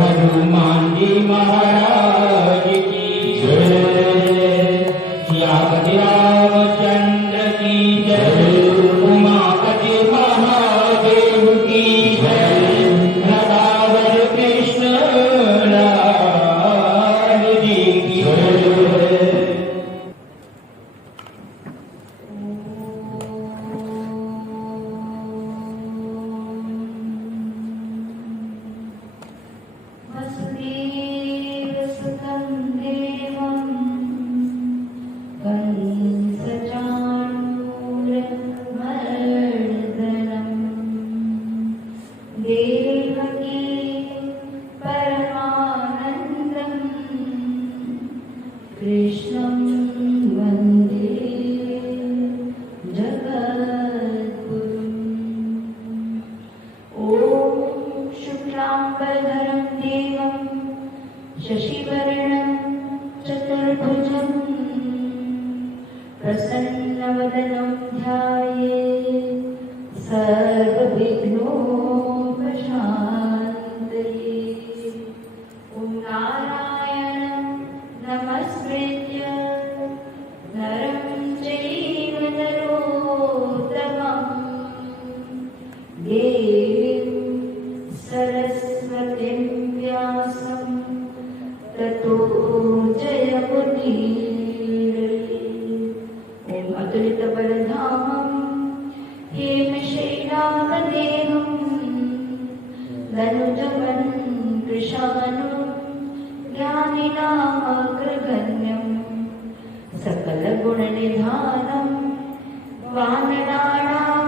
हनुमान जी महाराज की जय, रामचंद्र की जय, उमापति महादेव की जय, राधा कृष्ण लाल जी की जय। शशिवर्णं चतुर्भुजं प्रसन्नवदनं ध्यायेत् सर्वविघ्नोपशान्तये। ॐ नारायणं नमस्कृत्य नरं चैव नरोत्तमं देवीं सरस्वतीं व्यासं ततो जयमुदीरये। ॐ अतुलितबलधामं हेमशैलामदेहं धनुजवनं कृशानं ज्ञानिनामग्रगण्यं सकलगुणनिधानं वानराणामधीशं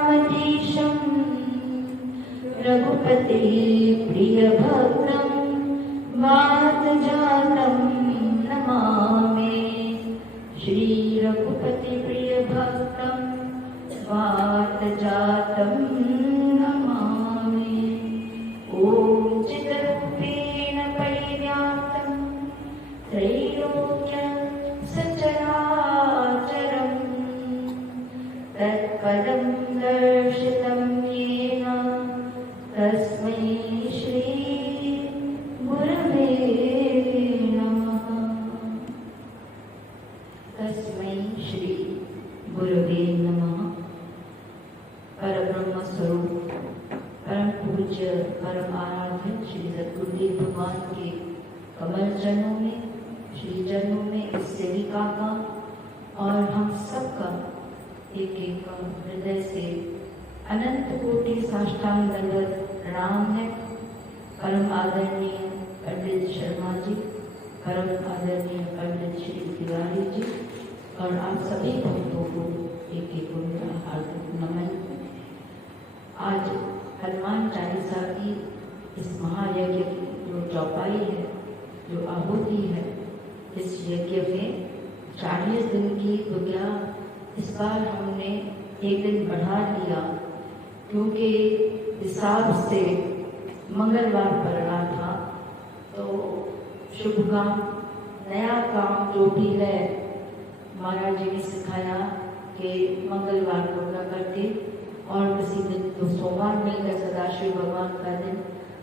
रघुपते प्रियभक्तं वातजातं नमामि। श्री रघुपति प्रियभक्तं वातजातं नमामि। ॐ चिद्रूपेण परिव्याप्तं त्रैलोक्यं सचराचरं तत्पदं दर्शितं येन तस्मै श्री गुरवे नमः। तस्मै श्री गुरवे नमः। परब्रह्म स्वरूप परम पूज्य परम आराध्य श्री सद्गुरुदेव भगवान के कमल चरणों में, श्री चरणों में इस सेविका का और हम सबका एक एक हृदय से अनंत कोटि साष्टांग दंडवत प्रणाम है। परम आदरणीय पंडित शर्मा जी, परम आदरणीय पंडित श्री तिवारी जी और आप सभी भक्तों को एक एक उनका हार्दिक नमन। आज हनुमान चालीसा की इस महायज्ञ की जो चौपाई है, जो आहुति है, इस यज्ञ में 40 दिन की दुनिया इस बार हमने एक दिन बढ़ा लिया, क्योंकि हिसाब से मंगलवार पड़ रहा था। तो शुभ काम नया काम जो भी है, महाराज जी ने सिखाया कि मंगलवार को न करके और किसी दिन तो सोमवार मिल गया सदाशिव भगवान का दिन,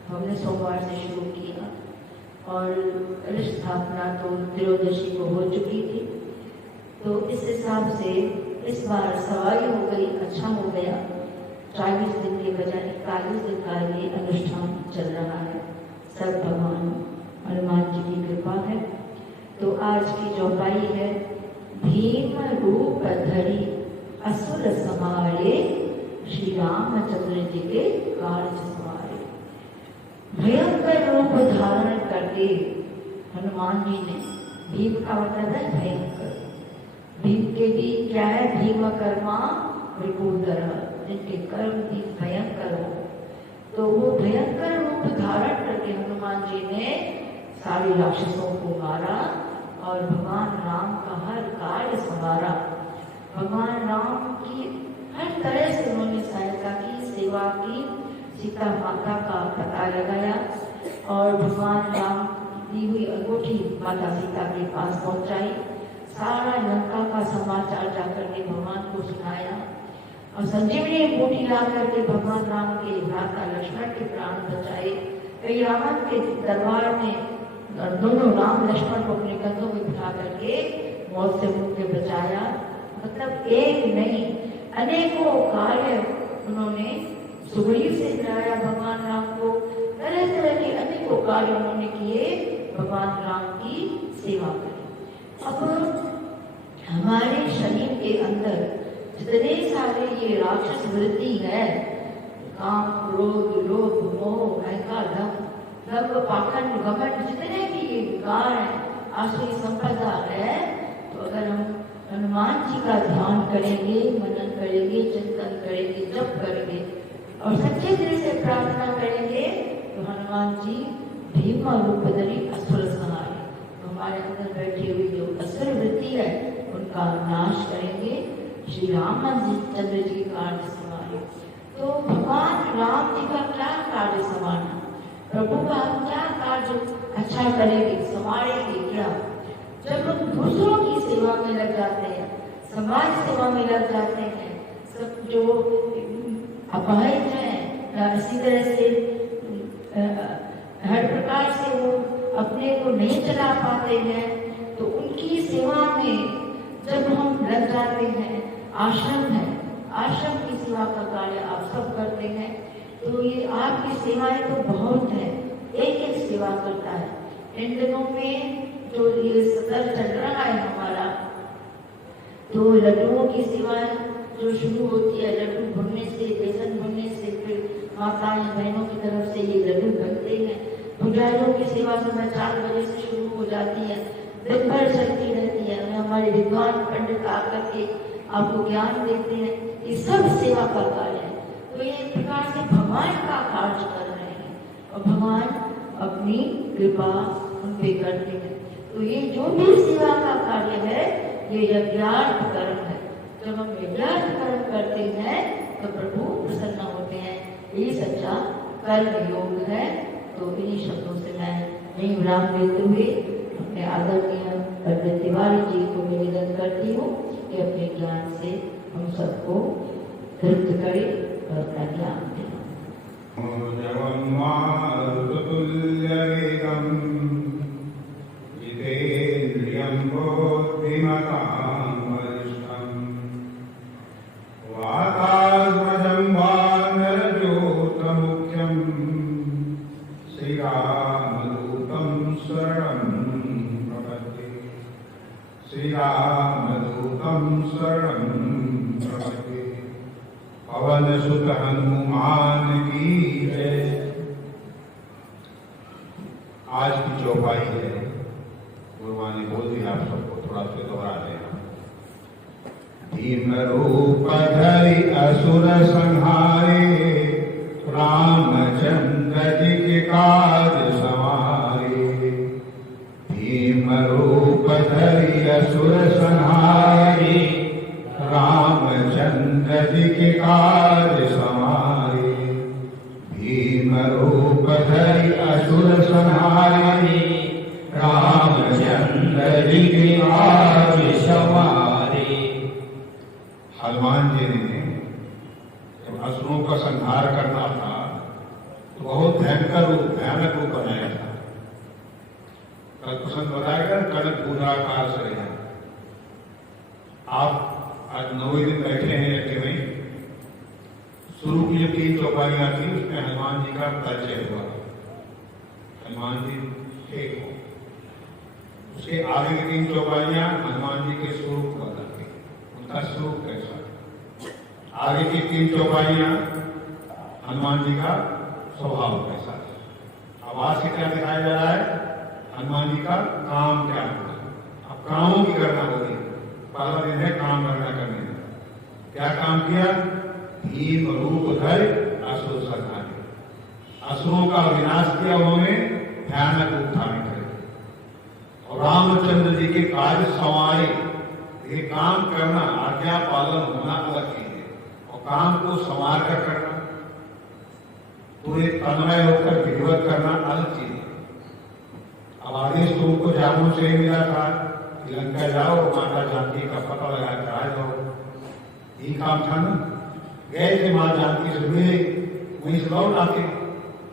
हमने सोमवार से शुरू किया और स्थापना तो त्रयोदशी को हो चुकी थी। तो इस हिसाब से इस बार सवारी हो गई, अच्छा हो गया। 40 दिन के बजाय 41 दिन का ये अनुष्ठान चल रहा है। सब भगवान हनुमान जी की कृपा है। तो आज की चौपाई है, भीम रूप धरी असुर संहारे, श्री रामचंद्र जी के कार्य संवारे। भयंकर रूप धारण करके हनुमान जी ने, भीम का मतलब है भयंकर, भीम के भी क्या है, भीम कर्मा विपुदर, जिनके कर्म भी भयंकर हो, तो वो भयंकर रूप धारण करके हनुमान जी ने सारे राक्षसों को मारा और भगवान राम का हर कार्य संवारा। भगवान राम की हर तरह से उन्होंने सहायता की, सेवा की, सीता माता का पता लगाया और भगवान राम दी हुई अंगूठी माता सीता के पास पहुंचाई। सारा लंका का समाचार जाकर के भगवान को सुनाया और संजीवनी अंगूठी ला करके भगवान राम के भ्राता लक्ष्मण के प्राण बचाए। कई रावण के दरबार में दोनों राम लक्ष्मण को अपने कंधों में बिठा करके मौत से मुक्ति बचाया। मतलब एक नहीं, अनेकों कार्य उन्होंने सुग्रीव से कराया भगवान राम को, तरह तरह के अनेकों कार्य उन्होंने किए, भगवान राम की सेवा करी। अब हमारे शरीर के अंदर जितने सारे ये राक्षस वृत्ति है, काम क्रोध लोभ मोह अहंकार धर्म पाखंड घमंड, जितने भी ये विकार है, आसुरी संपदा है, तो अगर हम हनुमान जी का ध्यान करेंगे, मनन करेंगे, चिंतन करेंगे, जप करेंगे और सच्चे दिल से प्रार्थना करेंगे, तो हनुमान जी भीम रूप धरी असुर संहारे, तो हमारे अंदर बैठी हुई जो असुर वृत्ति है उनका नाश करेंगे। श्री रामचंद्र जी कार्य संवारे। तो भगवान राम जी का क्या कार्य संवारना, प्रभु का हम क्या कार्य अच्छा करेंगे, संवारेंगे क्या? जब हम दूसरों की सेवा में लग जाते हैं, समाज सेवा में लग जाते हैं, सब जो अपाहिज हैं, इसी तरह से हर प्रकार से वो अपने को नहीं चला पाते हैं, तो उनकी सेवा में जब हम लग जाते हैं, आश्रम है, आश्रम की सेवा का कार्य आप सब करते हैं, तो ये आपकी सेवाएं तो बहुत है, एक एक सेवा करता है। इन दिनों में जो ये सत्र चल रहा है हमारा, तो लड्डुओं की सेवाएं जो शुरू होती है, लड्डू भुनने से, बेसन भुनने से, फिर माताएं बहनों की तरफ से ये लड्डू बनते हैं। पुजारियों की सेवा समय 4 बजे से शुरू हो जाती है, दिन भर चलती रहती है। हमारे विद्वान पंडित आकर के आपको ज्ञान देते हैं, ये सब सेवा का कार्य है। तो ये एक प्रकार से भगवान का कार्य कर रहे हैं और भगवान अपनी कृपा उन पे करते हैं। तो ये जो भी सेवा का कार्य है, ये यज्ञार्थ कर्म है। जब हम यज्ञार्थ कर्म करते हैं तो प्रभु प्रसन्न होते हैं, यही सच्चा कर्म योग है। तो इन्हीं शब्दों से मैं यही विराम देते हुए अपने आदरणीय पंडित तिवारी जी को निवेदन करती हूँ कि अपने ज्ञान से हम सबको तृप्त करें और अपना ज्ञान दें। पवन सुत हनुमान की जय। आज की चौपाई है, भगवान ने बोल दिया, आप सबको थोड़ा सा दोहरा देना। भीम रूप धरि असुर संहारे, रामचंद्र जी के कार्य संवारे। भीम रूप धरि असुर संहारे, रामचंद्र जी के कार्य संवारे। भीम रूप धरि असुर संहारे, रामचंद्र कली के आज संवारे। हनुमान जी ने जब असुरों का संहार करना था तो बहुत भयानक रूप बनाया था। कल प्रसंग बताएगा कनक पूजाकार से रहे। आप आज 9 दिन बैठे हैं यज्ञ में। शुरू की जो 3 चौपाइयां थी उसमें हनुमान जी का परिचय हुआ। हनुमान जी एक हो, उसके आगे की 3 चौपाइयां हनुमान जी के स्वरूप को बताती, उनका स्वरूप कैसा। आगे की 3 चौपाइयां हनुमान जी का स्वभाव कैसा। अब आज से क्या दिखाया जा रहा है, हनुमान जी का काम क्या होगा। अब कामों की गणना होगी। पहला दिन है काम गणना करने का। क्या काम किया, भीम रूप धर असुर संहारे। असुरों का विनाश किया उन्होंने, भयानक रूप धारण करे और रामचंद्र जी के कार्य संवारे। ये काम करना, आज्ञा पालन होना अलग चीज है और काम को संवार कर करना, पूरे तन्मय होकर विधिवत करना अलग चीज है। अब आदेश तो उनको जामुन से मिला था कि लंका जाओ, माता जानकी का पता लगा कर आ जाओ। यही काम था ना। गए थे मां जानकी से मिले, वहीं से लौट आते,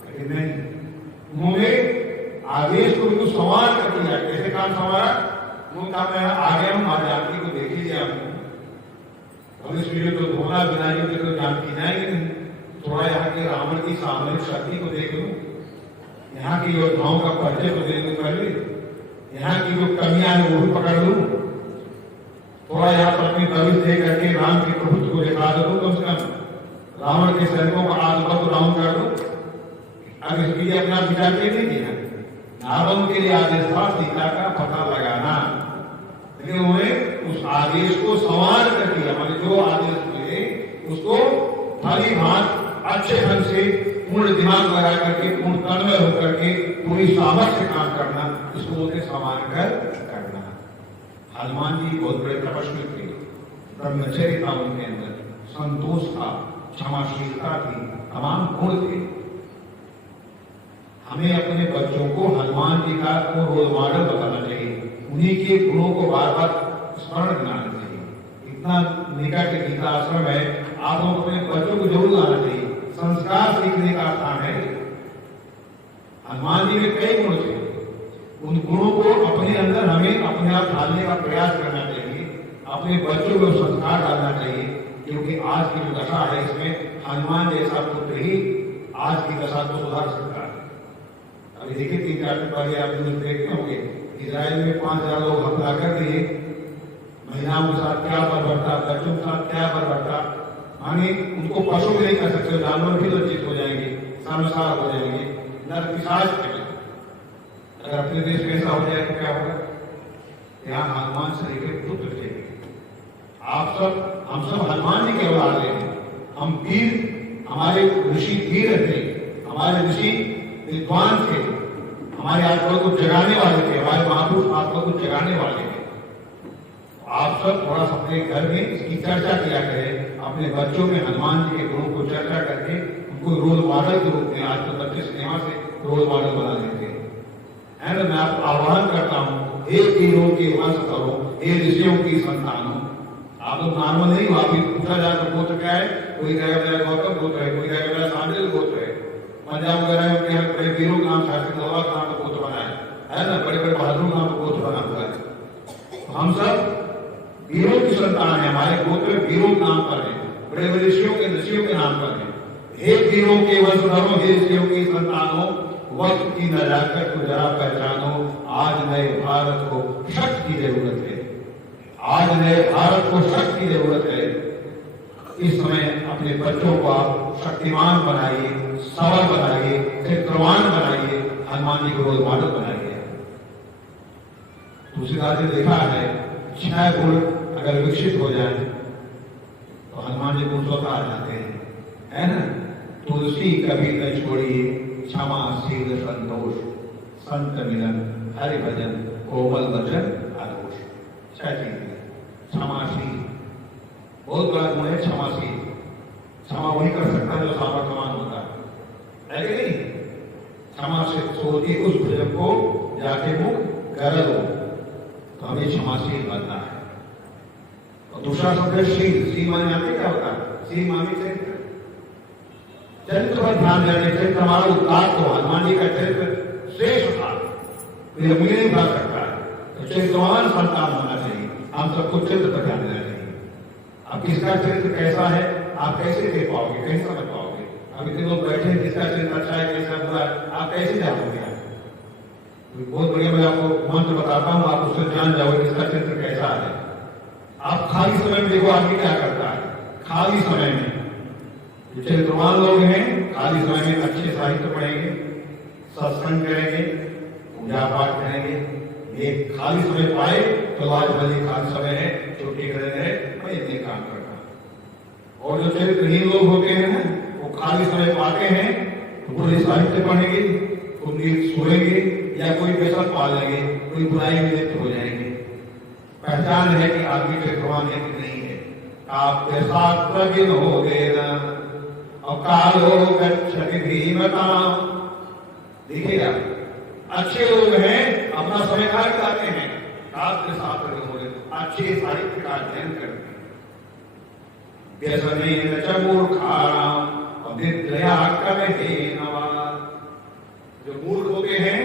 लेकिन नहीं, उन्होंने आदेश को बिल्कुल संवार कर दिया। कैसे काम संवारा, उन्होंने कहा मैं आ गया हूं, मां जानकी को देख ही लिया हूं, और इस वीडियो को धोना बिनाई तो जानकी जाएंगे नहीं, थोड़ा यहाँ के रावण की सामरिक शक्ति को देख लूं, यहाँ की योद्धाओं का परिचय को देख लूं, पहले यहाँ की जो कमियां है वो भी पकड़ लूं, थोड़ा यहाँ पर अपनी तवीज दे करके राम के प्रभुत्व को दिखा दूं, कम से कम रावण के सैनिकों का आत्मा को डाउन कर दूं। अब इसके लिए अपना विचार के नहीं किया। नारद के लिए आदेश था सीता का पता लगाना, लेकिन उन्होंने उस आदेश को संवार कर दिया। हमारे जो आदेश मिले उसको भली भांति अच्छे ढंग से पूर्ण दिमाग लगा करके, पूर्ण तन्मय होकर के, पूरी सामर्थ्य से काम करना, इसको बोलते संवार कर करना। हनुमान जी बहुत बड़े तपस्वी थे, ब्रह्मचर्य था उनके अंदर, संतोष था, क्षमाशीलता थी, तमाम गुण थे। हमें अपने बच्चों को हनुमान जी का रोल मॉडल बताना चाहिए, उन्हीं के गुणों को बार बार स्मरण दिलाना चाहिए। इतना निकट गीता आश्रम है, आप लोग अपने बच्चों को जरूर लाना चाहिए। संस्कार सीखने का स्थान है। हनुमान जी में कई गुण थे, उन गुणों को अपने अंदर हमें अपने आप ढालने का प्रयास करना चाहिए, अपने बच्चों को संस्कार डालना चाहिए, क्योंकि आज की जो दशा है इसमें हनुमान जैसा पुत्र ही आज की दशा को सुधार सकता है। अभी देखिए 3-4 दिन पहले आप न्यूज देखते होंगे, इजराइल में 5000 लोग हमला कर दिए, महिलाओं के साथ क्या बर्बरता, बच्चों के साथ क्या बर्बरता, माने उनको पशु भी नहीं कर सकते, जानवर भी लज्जित हो जाएंगे, शर्मसार हो जाएंगे, नरपिशाच थे। अगर अपने देश में ऐसा हो जाए तो क्या होगा। यहाँ हनुमान से लेकर पुत्र थे, आप सब, हम सब हनुमान जी के औलाद हैं। हम वीर, हमारे ऋषि धीर थे, हमारे ऋषि विद्वान थे, हमारे आत्मा को जगाने वाले थे, हमारे महापुरुष आत्मा को जगाने वाले थे। आप सब थोड़ा सा अपने घर में इसकी चर्चा किया करें, अपने बच्चों में हनुमान जी के गुणों को चर्चा करके उनको रोल मॉडल के रूप में, आज तो बच्चे सिनेमा से रोल मॉडल बना देते हैं, है ना। मैं आपको आह्वान करता हूँ, हे वीरों के वंश करो, हे ऋषियों की संतानों। आप लोग नॉर्मल नहीं हो, आप पूछा जाए गोत्र क्या है, कोई कहेगा मेरा गौतम गोत्र है, कोई कहेगा मेरा सांडिल गोत्र है। पंजाब वगैरह में उनके बड़े वीरों का नाम शास्त्री का नाम का गोत्र बना है ना, बड़े बड़े बहादुर नाम का गोत्र बना हुआ है। हम सब वीरों की संतान है, हमारे गोत्र वीरों के नाम पर है, बड़े बड़े ऋषियों के नाम पर है। हे वीरों के वंशधरों, हे ऋषियों की संतानों, वक्त की नजाकत को जरा पहचानो, आज नए भारत को शक्ति की जरूरत है, आज नए भारत को शक्ति की जरूरत है। इस समय अपने बच्चों को आप शक्तिमान बनाइए, सबल बनाइए, चित्रवान बनाइए, हनुमान जी को रोल मॉडल बनाइए। तुलसीदास ने देखा है 6 गुण अगर विकसित हो जाए तो हनुमान जी गुण स्वतः आ जाते हैं, है ना। तुलसी कभी न छोड़िए, क्षमा शील संतोष, संत मिलन हरि भजन, कोमल वचन आदोष। 6 चीज है। क्षमाशील बहुत बड़ा गुण है, क्षमाशील। क्षमा वही कर सकता है जो सामर्थ्यवान होता है कि नहीं। क्षमा से सोचिए उस भजन को जाके मुख गरल हो, हमें क्षमाशील बनना है। और दूसरा शब्द है शील। शील माने आते क्या होता है? शील माने चरित्र। चरित्र पर ध्यान देने से हमारा उद्धार को, हनुमान जी का चरित्र श्रेष्ठ था, ये मुझे नहीं भा सकता है। तो चरित्रवान संतान होना चाहिए। हम सबको चरित्र पर ध्यान देना चाहिए। अब किसका चरित्र कैसा है आप कैसे देख पाओगे, कैसे समझ पाओगे? अब इतने लोग बैठे हैं, किसका चरित्र अच्छा है कैसा बुरा है आप कैसे जानोगे? बहुत बढ़िया, मैं आपको मंत्र बताता हूँ, आप उससे जान जाओगे किसका चरित्र कैसा है। आप खाली समय में देखो आदमी क्या करता है। खाली समय में जो चरित्रवान लोग हैं, खाली समय में अच्छे साहित्य पढ़ेंगे, सत्संग करेंगे, पूजा पाठ करेंगे। ये खाली समय पाए तो आज भले खाली समय है, छुट्टी कर रहे हैं, मैं इतने काम करता हूँ। और जो चरित्रहीन लोग होते हैं ना, वो खाली समय पाते हैं तो पूरे साहित्य पढ़ेंगे, उनकी सोएंगे या कोई व्यसन पालेंगे, कोई बुराई में लिप्त हो जाएंगे। पहचान है कि आदमी चरित्रवान है कि नहीं है। आप शास्त्र हो देना और कालो गच्छति धीमता। देखिएगा, अच्छे लोग हैं अपना समय खा जाते हैं, शास्त्र हो गए, अच्छे साहित्य का अध्ययन करते हैं। व्यसने च मूर्खाणाम और निद्रया कमहे नवा। जो मूर्ख होते हैं,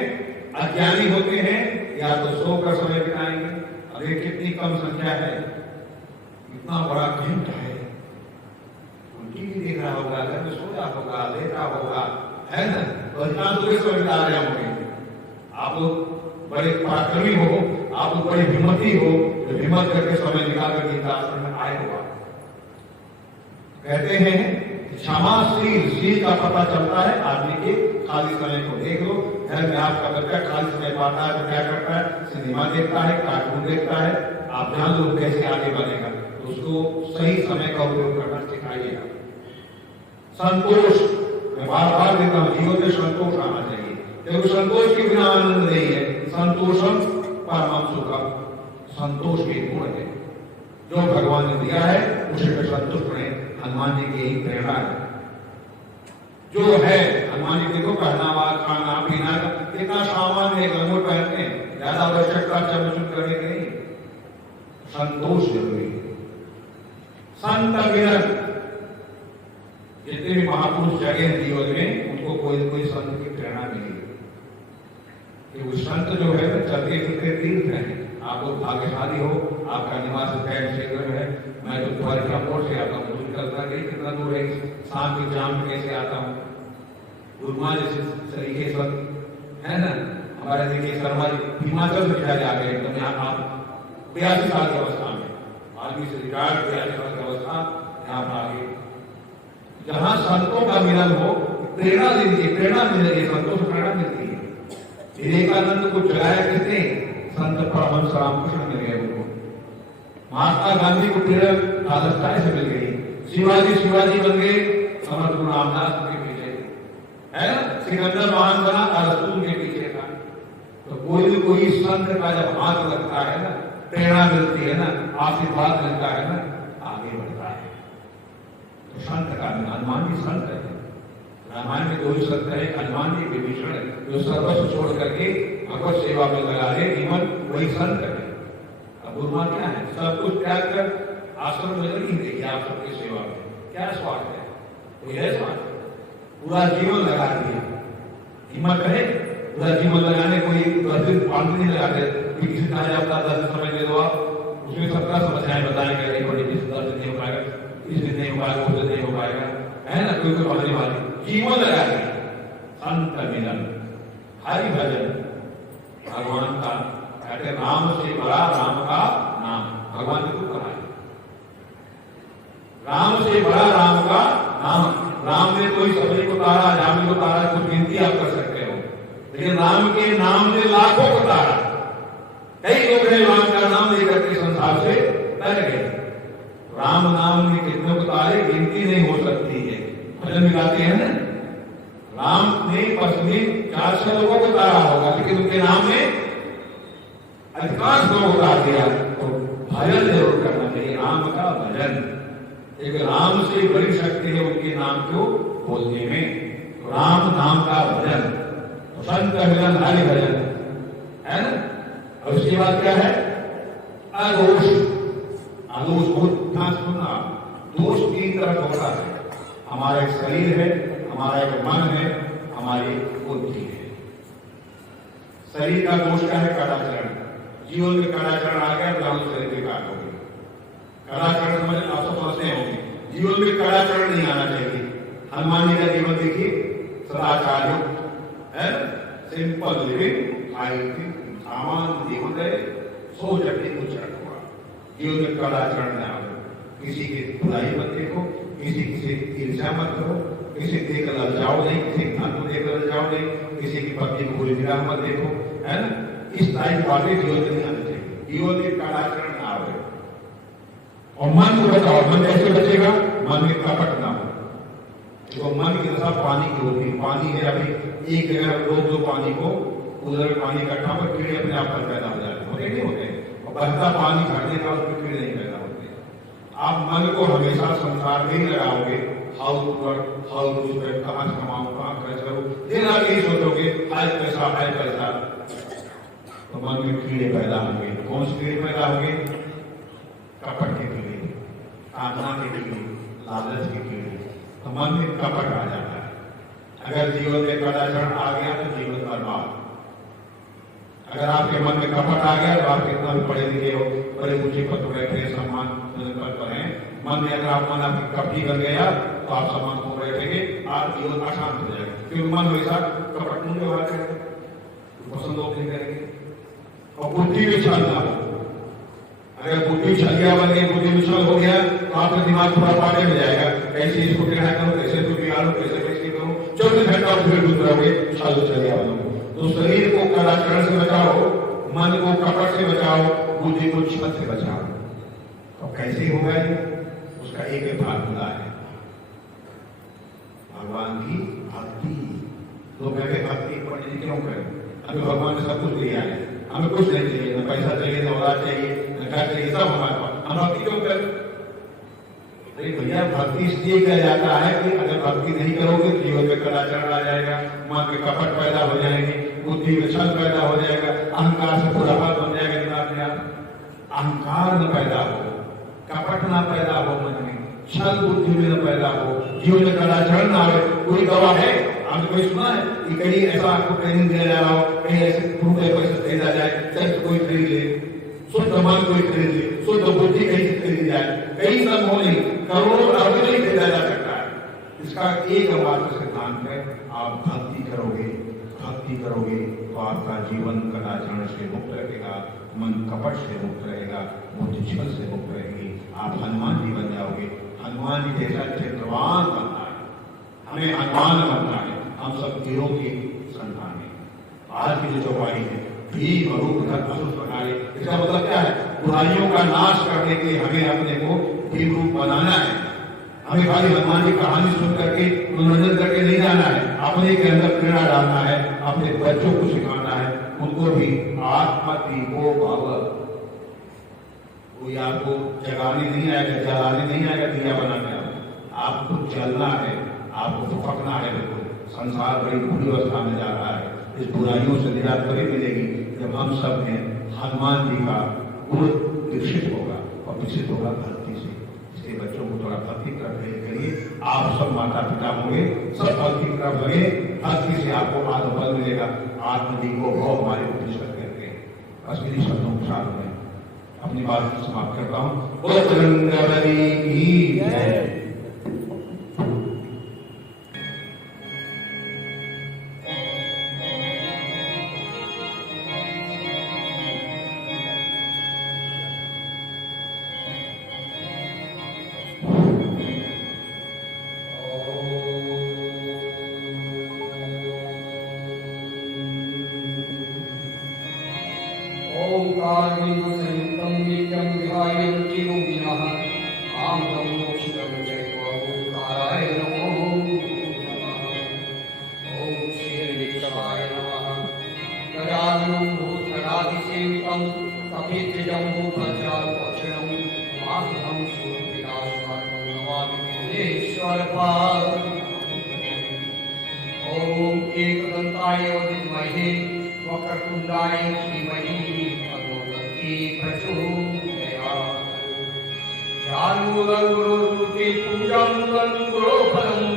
अज्ञानी होते हैं, या तो सोकर समय बिताएंगे। अब ये कितनी कम संख्या है, इतना बड़ा घंटा है, टीवी देख रहा होगा, घर में सोया होगा, लेटा होगा, है ना? तो इतना तो समय बिता रहे होंगे। आप लोग बड़े पराक्रमी हो, आप लोग बड़े हिम्मती हो, जो हिम्मत करके समय निकाल कर गीता आश्रम में आए होगा। कहते हैं क्षमाशील, शील का पता चलता है आदमी के खाली समय को। देख लो, घर में आपका बच्चा खाली समय पाता है तो क्या करता है? सिनेमा देखता है, कार्टून देखता है। आप जान लो कैसे आगे बढ़ेगा, तो उसको सही समय का उपयोग करना सिखाइएगा। संतोष, मैं बार बार देता हूँ, जीवन में संतोष आना चाहिए, क्योंकि संतोष के बिना आनंद नहीं है। संतोषम परम सुखम, संतोष के गुण है। जो भगवान ने दिया है उसे पर संतुष्ट रहे। हनुमान जी की यही प्रेरणा है। जो है हनुमान जी देखो, पहनावा, खाना पीना कितना सामान्य है, लंगोट पहनते हैं, ज्यादा आवश्यकता चमचुन करने की नहीं। संतोष जरूरी है। संत विरत, जितने भी महापुरुष जगे जीवन में, उनको कोई न कोई संत की प्रेरणा मिली। वो संत जो है चलते फिरते तीर्थ हैं। आप लोग भाग्यशाली हो, आपका निवास क्षेत्र में है। मैं तो द्वारिका मोड़ से आता हूँ, कल्पना करिए कितना दूर है, शाम के जाम में कैसे आता हूँ। गुरुमा जैसे तरीके से है ना, हमारे देखिए शर्मा जी हिमाचल में क्या जा गए एकदम, यहाँ आप 82 साल की अवस्था में, आदमी से रिटायर्ड 82 साल की अवस्था यहाँ पर आगे। जहाँ संतों का मिलन हो, प्रेरणा देती है, प्रेरणा मिलेगी, संतों से प्रेरणा मिलती है। विवेकानंद को जगाया किसने? संत परमहंस रामकृष्ण मिल गए उनको। महात्मा गांधी को प्रेरणा राजस्थान से मिल गई। शिवाजी बन गए समर्थ गुरु रामदास के पीछे, है ना? सिकंदर महान बना अरस्तू के पीछे था। तो कोई संत का जब हाथ लगता है ना, प्रेरणा मिलती है ना, आशीर्वाद मिलता है ना, आगे बढ़ता है। तो संत का हनुमान जी संत है। रामायण में दो ही संत है, हनुमान जी, विभीषण, जो सर्वस्व छोड़ करके भगवत सेवा में लगा रहे, केवल वही संत है। अब गुरुमा क्या है? सब कुछ त्याग कर आश्रम में नहीं देखिए आप सबकी सेवा में, क्या स्वार्थ है? कोई है स्वार्थ? पूरा जीवन लगा दिया, हिम्मत है पूरा जीवन लगाने, कोई 10 दिन 5 दिन नहीं लगाते। किसी कहा जाए अपना 10 दिन समय दे दो, आप उसमें सबका समस्याएं बताएंगे, नहीं बड़ी 10 दिन नहीं हो पाएगा, इस दिन नहीं हो पाएगा, उस दिन नहीं हो पाएगा, है ना? कोई बढ़ने वाली जीवन लगा दिया। संत मिलन, हरि भजन, भगवान का कहते राम से बड़ा राम का नाम, भगवान ने तो कहा है राम से बड़ा राम का नाम। राम ने कोई सबरी को तारा, जामी को तारा, कुछ गिनती आप कर सकते हो, लेकिन राम के नाम ने लाखों को तारा। कई लोग हैं राम का नाम लेकर के संसार से तर गए। राम नाम ने कितनों को तारे, गिनती नहीं हो सकती है। भजन में गाते हैं ना, राम ने पश्चिमी 400 लोगों को तारा होगा, लेकिन उनके नाम में अधिकांश लोगों को तार दिया। तो भजन जरूर करना चाहिए, राम का भजन। एक राम से बड़ी शक्ति है उनके नाम को बोलने में। तो राम नाम का भजन, तो संत मिलन हरि भजन, है ना? और उसके बाद क्या है? अदोष, अदोष बहुत ध्यान सुनना, दोष तीन तरह होता है। हमारा एक शरीर है, हमारा एक मन है, हमारी बुद्धि है। शरीर का दोष क्या है? कदाचरण। जीवन में कदाचरण आ गया तो शरीर बेकार हो गई। कदाचरण समझ आप सब समझते होंगे। जीवन में कदाचरण नहीं आना चाहिए। हनुमान जी का जीवन देखिए, सदाचार है, सिंपल लिविंग, सामान्य जीवन है, सोच अपनी उच्चारण हुआ। जीवन में कदाचरण न हो, किसी की बुराई मत देखो, किसी से ईर्ष्या मत करो, किसी देख ललचाओ नहीं, किसी धन को देख ललचाओ नहीं, किसी की पत्नी को बुरी निगाह मत देखो, है ना। इस टाइप बातें जीवन में नहीं आनी चाहिए। जीवन में कदाचरण ना हो। और मन को बचाओ। मन कैसे बचेगा? मन में कपट ना हो। तो मन की दशा पानी की होती है। पानी है, अभी एक जगह रोक दो पानी को, उधर में पानी इकट्ठा हो, कीड़े अपने आप पर पैदा हो जाते होते नहीं होते। और बहता पानी भरने का उसमें कीड़े नहीं पैदा होते। आप मन को हमेशा संसार में ही लगाओगे, हाउ टू स्पेंड, कहाँ से कमाऊं, कहाँ खर्च करूं, दिन रात यही सोचोगे, हाय पैसा, तो मन में कीड़े पैदा होंगे। कौन से कीड़े पैदा होंगे? कपट के कीड़े, कामना के कीड़े, लालच के कीड़े। तो मन में कपट आ जाता है। अगर जीवन में कदाचरण आ गया तो जीवन बर्बाद। अगर आपके मन में कपट आ गया तो आप कितना भी पढ़े लिखे हो, बड़े ऊंचे पद पर बैठे, सम्मान पर हैं, मन में अगर आप मन आपकी कपटी कर गया तो आप सम्मान को बैठेंगे, आप जीवन अशांत हो जाएगा। क्योंकि मन वैसा कपट नहीं व्यवहार करेंगे, पसंद लोग नहीं करेंगे। और बुद्धि में छल ना हो। अगर बुद्धि छलिया बन गई, बुद्धि में छल हो गया तो आपका दिमाग पूरा पाटे में जाएगा। कैसे इसको टेढ़ा करूं, कैसे तो बिगाड़ू, कैसे करूं, 24 घंटा फिर गुजरोगे छल छलिया बनो। तो शरीर को कदाचरण से बचाओ, मन को कपट से बचाओ, बुद्धि को छल से बचाओ। तो कैसे होगा ये? उसका एक फार्मूला है, भगवान की भक्ति। लोग कहते भक्ति पढ़ने क्यों करें? हमें भगवान ने सब कुछ दिया है, हमें कुछ नहीं चाहिए, न पैसा चाहिए, न औलाद चाहिए, न घर चाहिए, सब हमारे पास, हम भक्ति क्यों करें? अरे भैया, भक्ति इसलिए किया जाता है कि अगर भक्ति नहीं करोगे तो जीवन में कदाचरण आ जाएगा, मन में कपट पैदा हो जाएंगे, बुद्धि में छल पैदा हो जाएगा, अहंकार से पूरा हाथ बन जाएगा। अहंकार न पैदा हो, कपट ना पैदा हो, मन में छल बुद्धि में न पैदा हो, जीवन में कदाचरण ना आवे। कोई गवाह है? आपने कोई सुना है कि कहीं ऐसा आपको ट्रेनिंग दिया जा रहा हो, कहीं ऐसे फ्रूट पैसे खरीदा जाए, चाहे कोई खरीद ले, शुद्ध मन कोई खरीद ले, शुद्ध बुद्धि कहीं से खरीदी जाए, कहीं संभव नहीं, करोड़ों अरबों नहीं खरीदा जा सकता है। इसका एक मात्र सिद्धांत है, आप भक्ति करोगे तो आपका जीवन कदाचरण से मुक्त रहेगा, मन कपट से मुक्त रहेगा, बुद्धि छल से मुक्त रहेगी। आप हनुमान जी बन जाओगे। हनुमान जी जैसा चरित्रवान बनना है, हमें हनुमान बनना है। हम सब वीरों की संतान है। आज की जो चौपाई है, भीम रूप धर असुर संहारे, इसका मतलब क्या है? बुराइयों का नाश करने के लिए हमें अपने को भीम रूप बनाना है। हमें खाली हनुमान की कहानी सुन करके मनोरंजन करके नहीं जाना है, अपने के अंदर प्रेरणा डालना है, अपने बच्चों को सिखाना है, उनको भी आत्मा दीपो भव। कोई आपको जगाने नहीं आएगा, जलाने नहीं आएगा, दिया बनाने आपको जलना है, आपको फकना है। बिल्कुल संसार बड़ी बुरी अवस्था में जा रहा है। इस बुराइयों से निजात तभी मिलेगी जब हम सब में हनुमान जी का गुण विकसित होगा और विकसित होगा भक्ति से। इसलिए बच्चों को थोड़ा भक्ति तरफ करिए। आप सब माता पिता होंगे, सब भक्ति तरफ लगे, भक्ति से आपको आत्मबल मिलेगा। आत्मदीपो भव हमारे उपनिषद कहते हैं। अश्विनी शब्दों के साथ में अपनी बात समाप्त करता हूँ। बोलो बजरंगबली की जय। ओंकारसंयुक्तं नित्यं विहायन्ति योगिनः आमदं मोक्षदं चैव ओंकाराय नमो नमः। ॐ श्रीहरिकेशवाय नमः। गजाननं भूतगणाधिसेवितं कपिध्वजम्बूफलचारुभक्षणं माधवं शूलविनाशकारणं नमामि विघ्नेश्वरपादं। ॐ एकदन्ताय विद्महे वक्रतुण्डाय धीमहि तन्नो दन्ती प्रचोदयात्। ध्यानमूलं गुरुर्मूर्ति पूजामूलं गुरोफलम्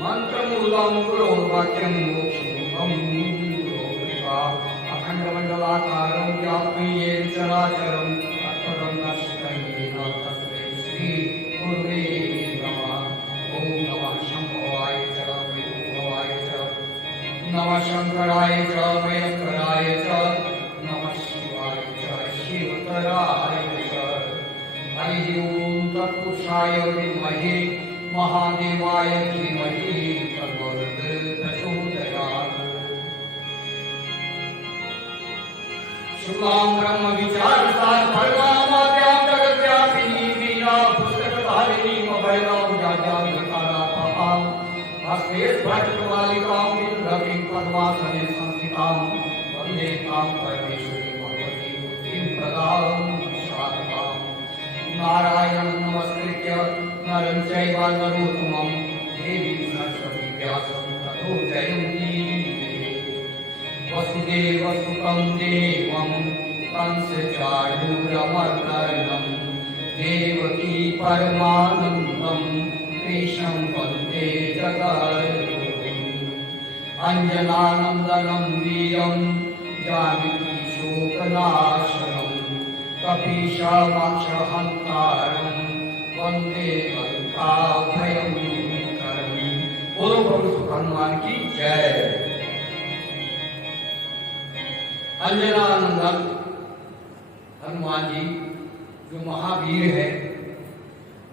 मंत्रमूलं गुरोर्वाक्यं मोक्षरूपं गुरोकृपा अखण्डमण्डलाकारं व्याप्तं येन चराचरं तत्पदं दर्शितं येन तस्मै श्रीगुरुवे नमः। ॐ नमः शम्भवाय च विभुभवाय च नमः शङ्कराय च मयङ्कराय च नमः शिवाय च शिवतराय च। हरिः ॐ तत्पुरुषाय विद्महे महादेवाय धीमहि तन्नो प्रचोदयात्। शुक्लां ब्रह्म विचारसार भगवामाद्यां जगद्व्यापिनी वीणा पुस्तकधारिणीं अभयनां व्याख्यानकारापहां हस्ते स्फटिकमालिकां विलकीं पद्मासने संस्थितां वन्दे तां परमेश्वरीं भगवतीं मुक्तिं प्रदां शारदां। नारायणं नमस्कृत्य नरं चैव नरोत्तमं देवीं सरस्वतीं व्यासं ततो जयन्तीं। वसुदेवसुतं देवं कंसचाणूरमर्दनं देवकी परमानन्दं कृष्णं वन्दे जगद्गुरुम्। अञ्जनानन्दनं वीरं जानकी शोकनाशनं कपीशमक्षहन्तारं वन्दे लङ्काभयङ्करम्। बोलो प्रभु हनुमान की जय। अंजनानंदन हनुमान जी जो महावीर है,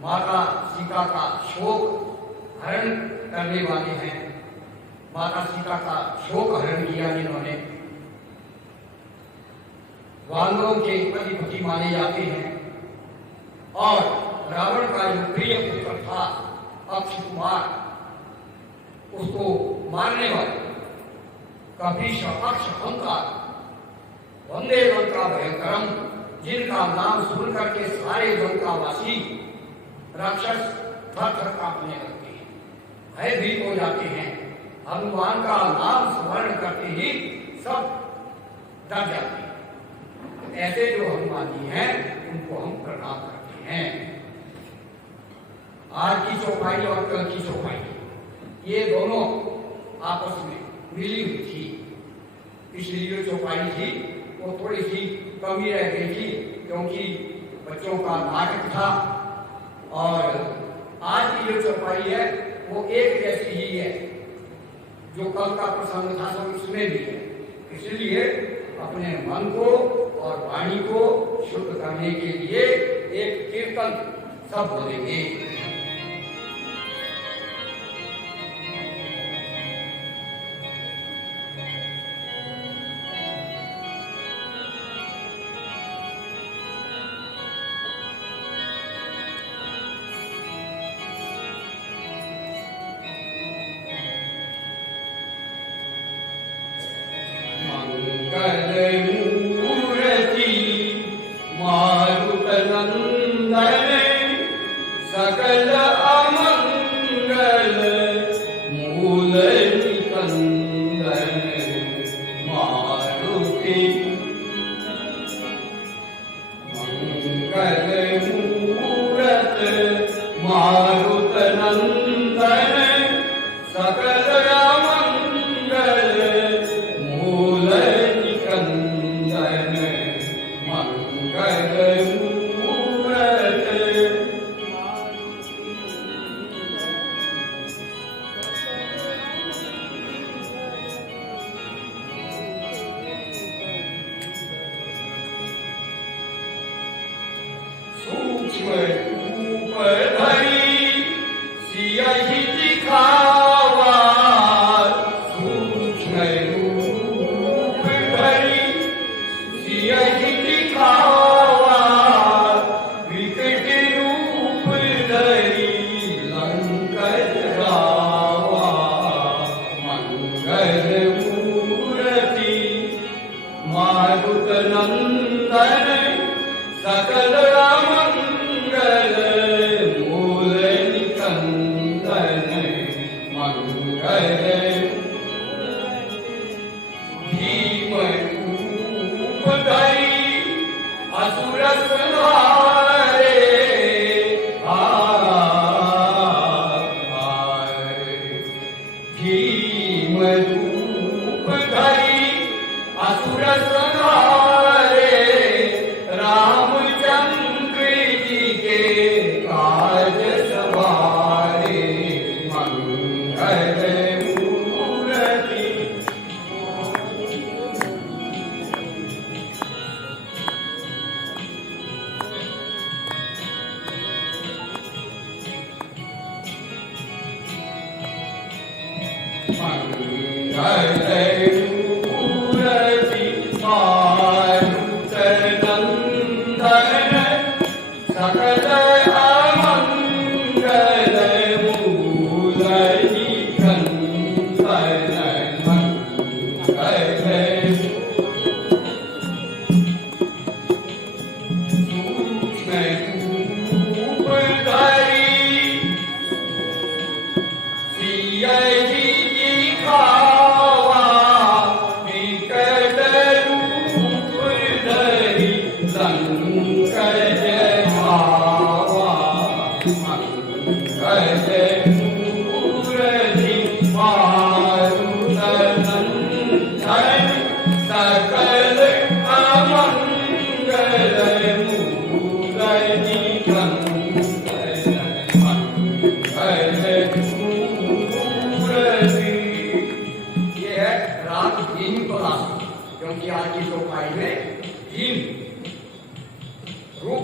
माता सीता का शोक हरण करने वाले हैं। माता सीता का शोक हरण किया जिन्होंने, वानरों के अधिपति माने जाते हैं और रावण का जो प्रिय पुत्र था अक्षय कुमार, उसको मारने वाले कपीश अक्षहंकार वंदे लंका भयंकरम, जिनका नाम सुन करके सारे लंकावासी राक्षस थर थर कांपने लगते हैं, भयभीत हो जाते हैं। हनुमान का नाम स्मरण करते ही सब डर जाते हैं। ऐसे जो हनुमान जी हैं उनको हम प्रणाम करते हैं। आज की चौपाई और कल की चौपाई ये दोनों आपस में मिली हुई थी। पिछली जो चौपाई थी वो थोड़ी सी कमी रह गई थी क्योंकि बच्चों का नाटक था, और आज की जो चौपाई है वो एक जैसी ही है। जो कल का प्रसंग था सब इसमें भी है। इसलिए अपने मन को और वाणी को शुद्ध करने के लिए एक कीर्तन सब बोलेंगे। मंगलमूर्ति मारुतनंदन सकल अमंगल मूल निकंदन मारुति। मंगलमूर्त मारुतनंदन सकल अमंगल मूल निकंदन मंगलमूर्त। सूक्ष्म रूप धरि सियहि दिखावा, सूक्ष्म रूप धरि सियहि दिखावा, विकट रूप धरि लंक जरावा। मंगलमूर्ति मारुतनंदन सकल अमंगल मूल निकंदन मंगल। भीम रूप धरि असुर संहारे,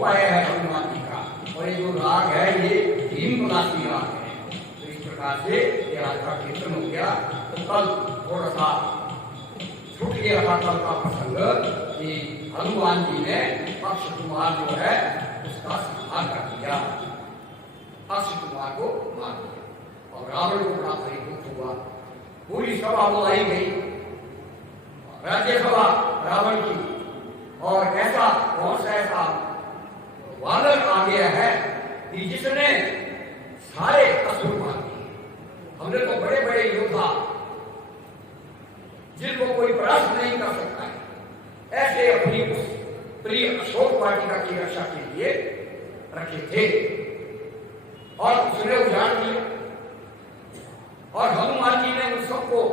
उपाय है हनुमान जी का। और ये जो राग है ये भीम पलासी राग है। तो इस प्रकार से ये आज का कीर्तन हो गया। तो कल थोड़ा सा छूट गया था कल का प्रसंग कि हनुमान जी ने अक्षय कुमार जो है उसका संहार कर दिया, अक्षय कुमार को मार दिया और रावण को बड़ा भारी दुख हुआ। पूरी सभा बुलाई गई, राज्यसभा रावण की, और ऐसा कौन सा ऐसा वानर आ गया है कि जिसने सारे असुर मार दिए। हमने तो बड़े बड़े योद्धा जिनको कोई परास्त नहीं कर सकता है, ऐसे अपनी उस प्रिय अशोक वाटिका की रक्षा के लिए रखे थे और उसने उजाड़ दिया और हनुमान जी ने उन सबको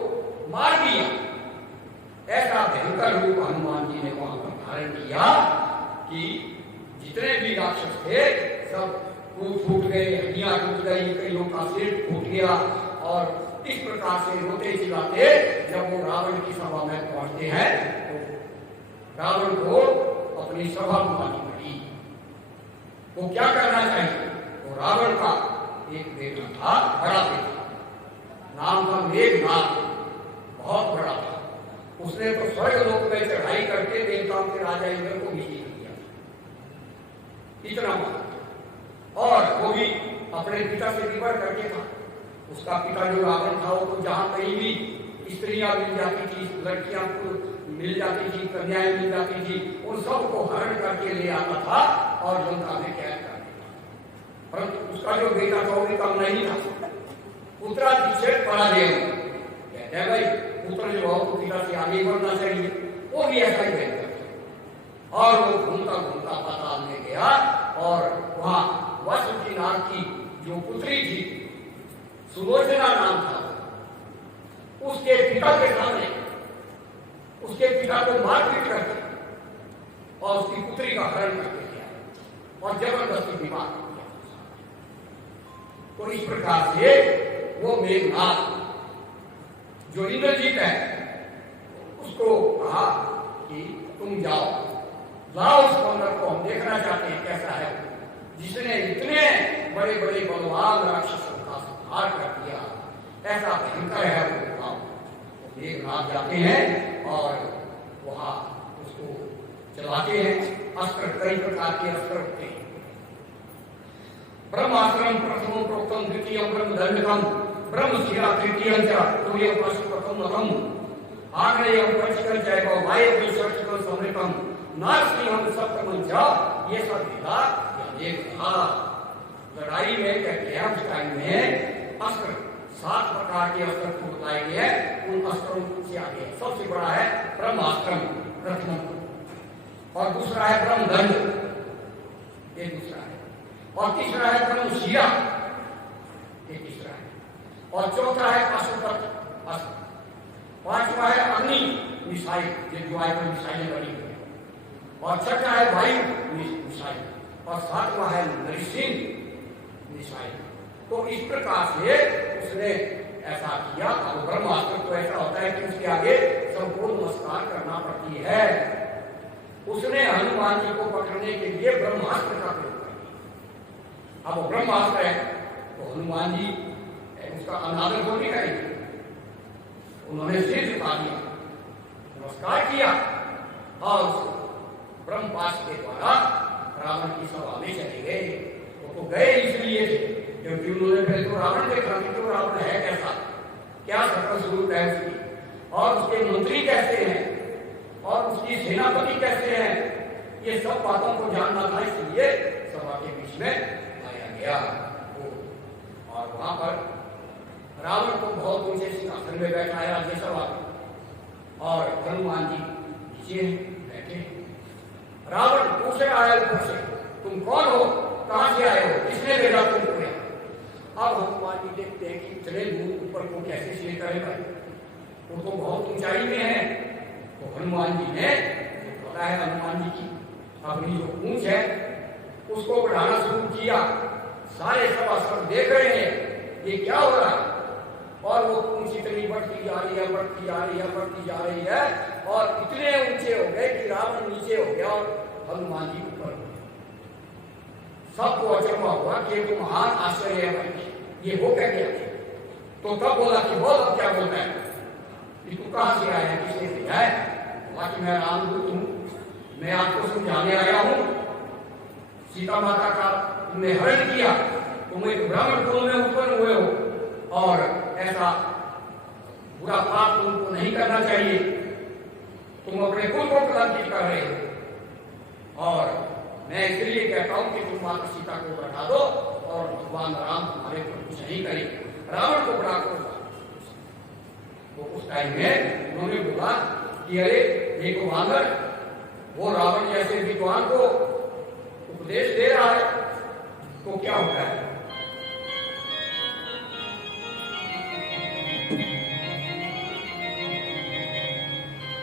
मार दिया। ऐसा भयंकर रूप हनुमान जी ने वहां पर धारण किया कि जितने भी राक्षस थे सब टूट फूट गए, हड्डियां टूट गई, कईयों का सिर फूट गया। और इस प्रकार से रोते चिल्लाते जब वो रावण की सभा में पहुंचते हैं तो रावण को अपनी सभा बुलानी पड़ी। वो क्या करना चाहिए? तो रावण का एक बेटा था, बड़ा बेटा, नाम था मेघनाथ, बहुत बड़ा था। उसने तो स्वर्ग लोक में चढ़ाई करके देवताओं के राजा इंद्र को भी जीत लिया, इतना बड़ा। और वो भी अपने पिता से भी बढ़ करके था। उसका पिता जो रावण था वो तो जहां कहीं भी स्त्रियां मिल जाती थी, लड़कियां मिल जाती थी, कन्याएं मिल जाती थी, उन सबको हरण करके ले आता था और लंका में कैद कर देता। परंतु उसका जो बेटा था वो भी कम नहीं था, पुत्राधिक्षेप पराजय। कहते हैं भाई पुत्र जो हो तो पिता से आगे बढ़ना चाहिए, वो भी ऐसा ही कहता। और वो घूमता घूमता पाताल में गया और वहां वसुकी नाम की जो पुत्री थी, सुलोचना नाम था, उसके पिता के सामने उसके पिता को मारपीट करके और उसकी पुत्री का हरण करके किया और जबरदस्ती विवाह किया। तो इस प्रकार से वो मेघनाथ जो इंद्रजीत है उसको कहा कि तुम जाओ, लाओ उस बंदर को, हम देखना चाहते हैं कैसा है, जिसने इतने बड़े बड़े बलवान राक्षसों का संहार कर दिया। ऐसा भयंकर है वो गांव। मेघनाथ जाते हैं और वहां उसको चलाते हैं। अस्त्र कई प्रकार के अस्त्र होते हैं। ब्रह्मास्त्रम प्रथम प्रोक्तम, द्वितीय ब्रह्म दंडकम, ब्रह्म शिरा तृतीय सूर्य प्रथम नखम, आग्नेय पंचकम जैव वायु षष्ठकम समृतम, नारसिंहम सप्तमं च। ये सब विधा एक था। लड़ाई में कहते हैं उस टाइम में अस्त्र 7 प्रकार के अस्त्र को बताए गए हैं। उन अस्त्रों से आगे सबसे बड़ा है ब्रह्मास्त्र प्रथम, और दूसरा है ब्रह्मदंड, ये दूसरा है, और तीसरा है ब्रह्मशिरा, ये तीसरा है, और चौथा है पाशुपत अस्त्र, पांचवा है अग्नि मिसाइल, ये जो आयतन मिसाइलें बनी हुई है, और छठा है वायु मिसाइल, और सातवां है नरसिंह मिसाइल। तो इस प्रकार से उसने ऐसा किया। और ब्रह्मास्त्र तो ऐसा होता है कि उसके आगे सबको नमस्कार करना पड़ती है। उसने हनुमान जी को पकड़ने के लिए ब्रह्मास्त्र का प्रयोग किया। अब वो ब्रह्मास्त्र है तो हनुमान जी उसका अनादर तो नहीं करेंगे। उन्होंने सिर झुका दिया, नमस्कार किया और ब्रह्मास्त्र के द्वारा रावण की सभा में चले गए। वो तो गए इसलिए क्योंकि उन्होंने पहले तो रावण देखा कि तो रावण है कैसा, क्या सकल स्वरूप है उसकी, और उसके मंत्री कैसे हैं, और उसकी सेनापति कैसे हैं, ये सब बातों को जानना था। इसलिए सभा के बीच में लाया गया। और वहां पर रावण को बहुत ऊंचे सिंहासन में बैठाया राज्यसभा में, और हनुमान जी नीचे बैठे। रावण पूछ रहा है ऊपर से, तुम कौन हो, कहां से आए हो, किसने भेजा तुमको? अब हनुमान जी देखते हैं कि इतने दूर ऊपर को कैसे से करेगा, वो तो बहुत ऊंचाई में है। तो हनुमान जी ने, पता है हनुमान जी की अपनी जो पूंछ है उसको बढ़ाना शुरू किया। सारे सभासद देख रहे हैं ये क्या हो रहा है, और वो पूंछ इतनी बढ़ती जा रही है, बढ़ती जा रही है, बढ़ती जा रही है, और इतने ऊंचे हो गए कि रावण नीचे हो गया और हनुमान जी ऊपर हो गए। सबको अचंभा हुआ कि ये तो महान आश्चर्य है भाई, ये हो क्या गया। तो तब बोला कि बोल अब क्या बोलता है, कि तू कहाँ से आया है, किसने भेजा है। बोला कि मैं रामदूत हूँ, मैं आपको समझाने आया हूँ। सीता माता का तुमने हरण किया, तुम एक ब्राह्मण कुल में उत्पन्न हुए हो और ऐसा बुरा पाप तुमको नहीं करना चाहिए। तुम अपने कुल को कलंकित कर रहे हो और मैं इसलिए कहता हूं कि तुम माता सीता को बैठा दो और भगवान राम तुम्हारे पर कुछ नहीं करेंगे, रावण को बड़ा करो। तो उस टाइम में उन्होंने बोला कि अरे एक वानर वो रावण जैसे विद्वान को उपदेश दे रहा है तो क्या होता है।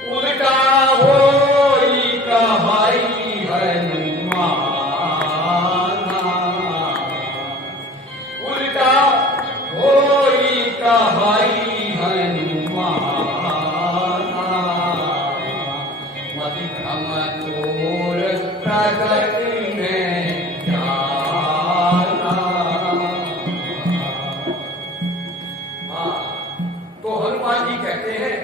उल्टा होई कहाई हनुमाना, उल्टा होई कहाई हनुमाना, मति भ्रम तोर प्रगति में जाना। तो हनुमान जी कहते हैं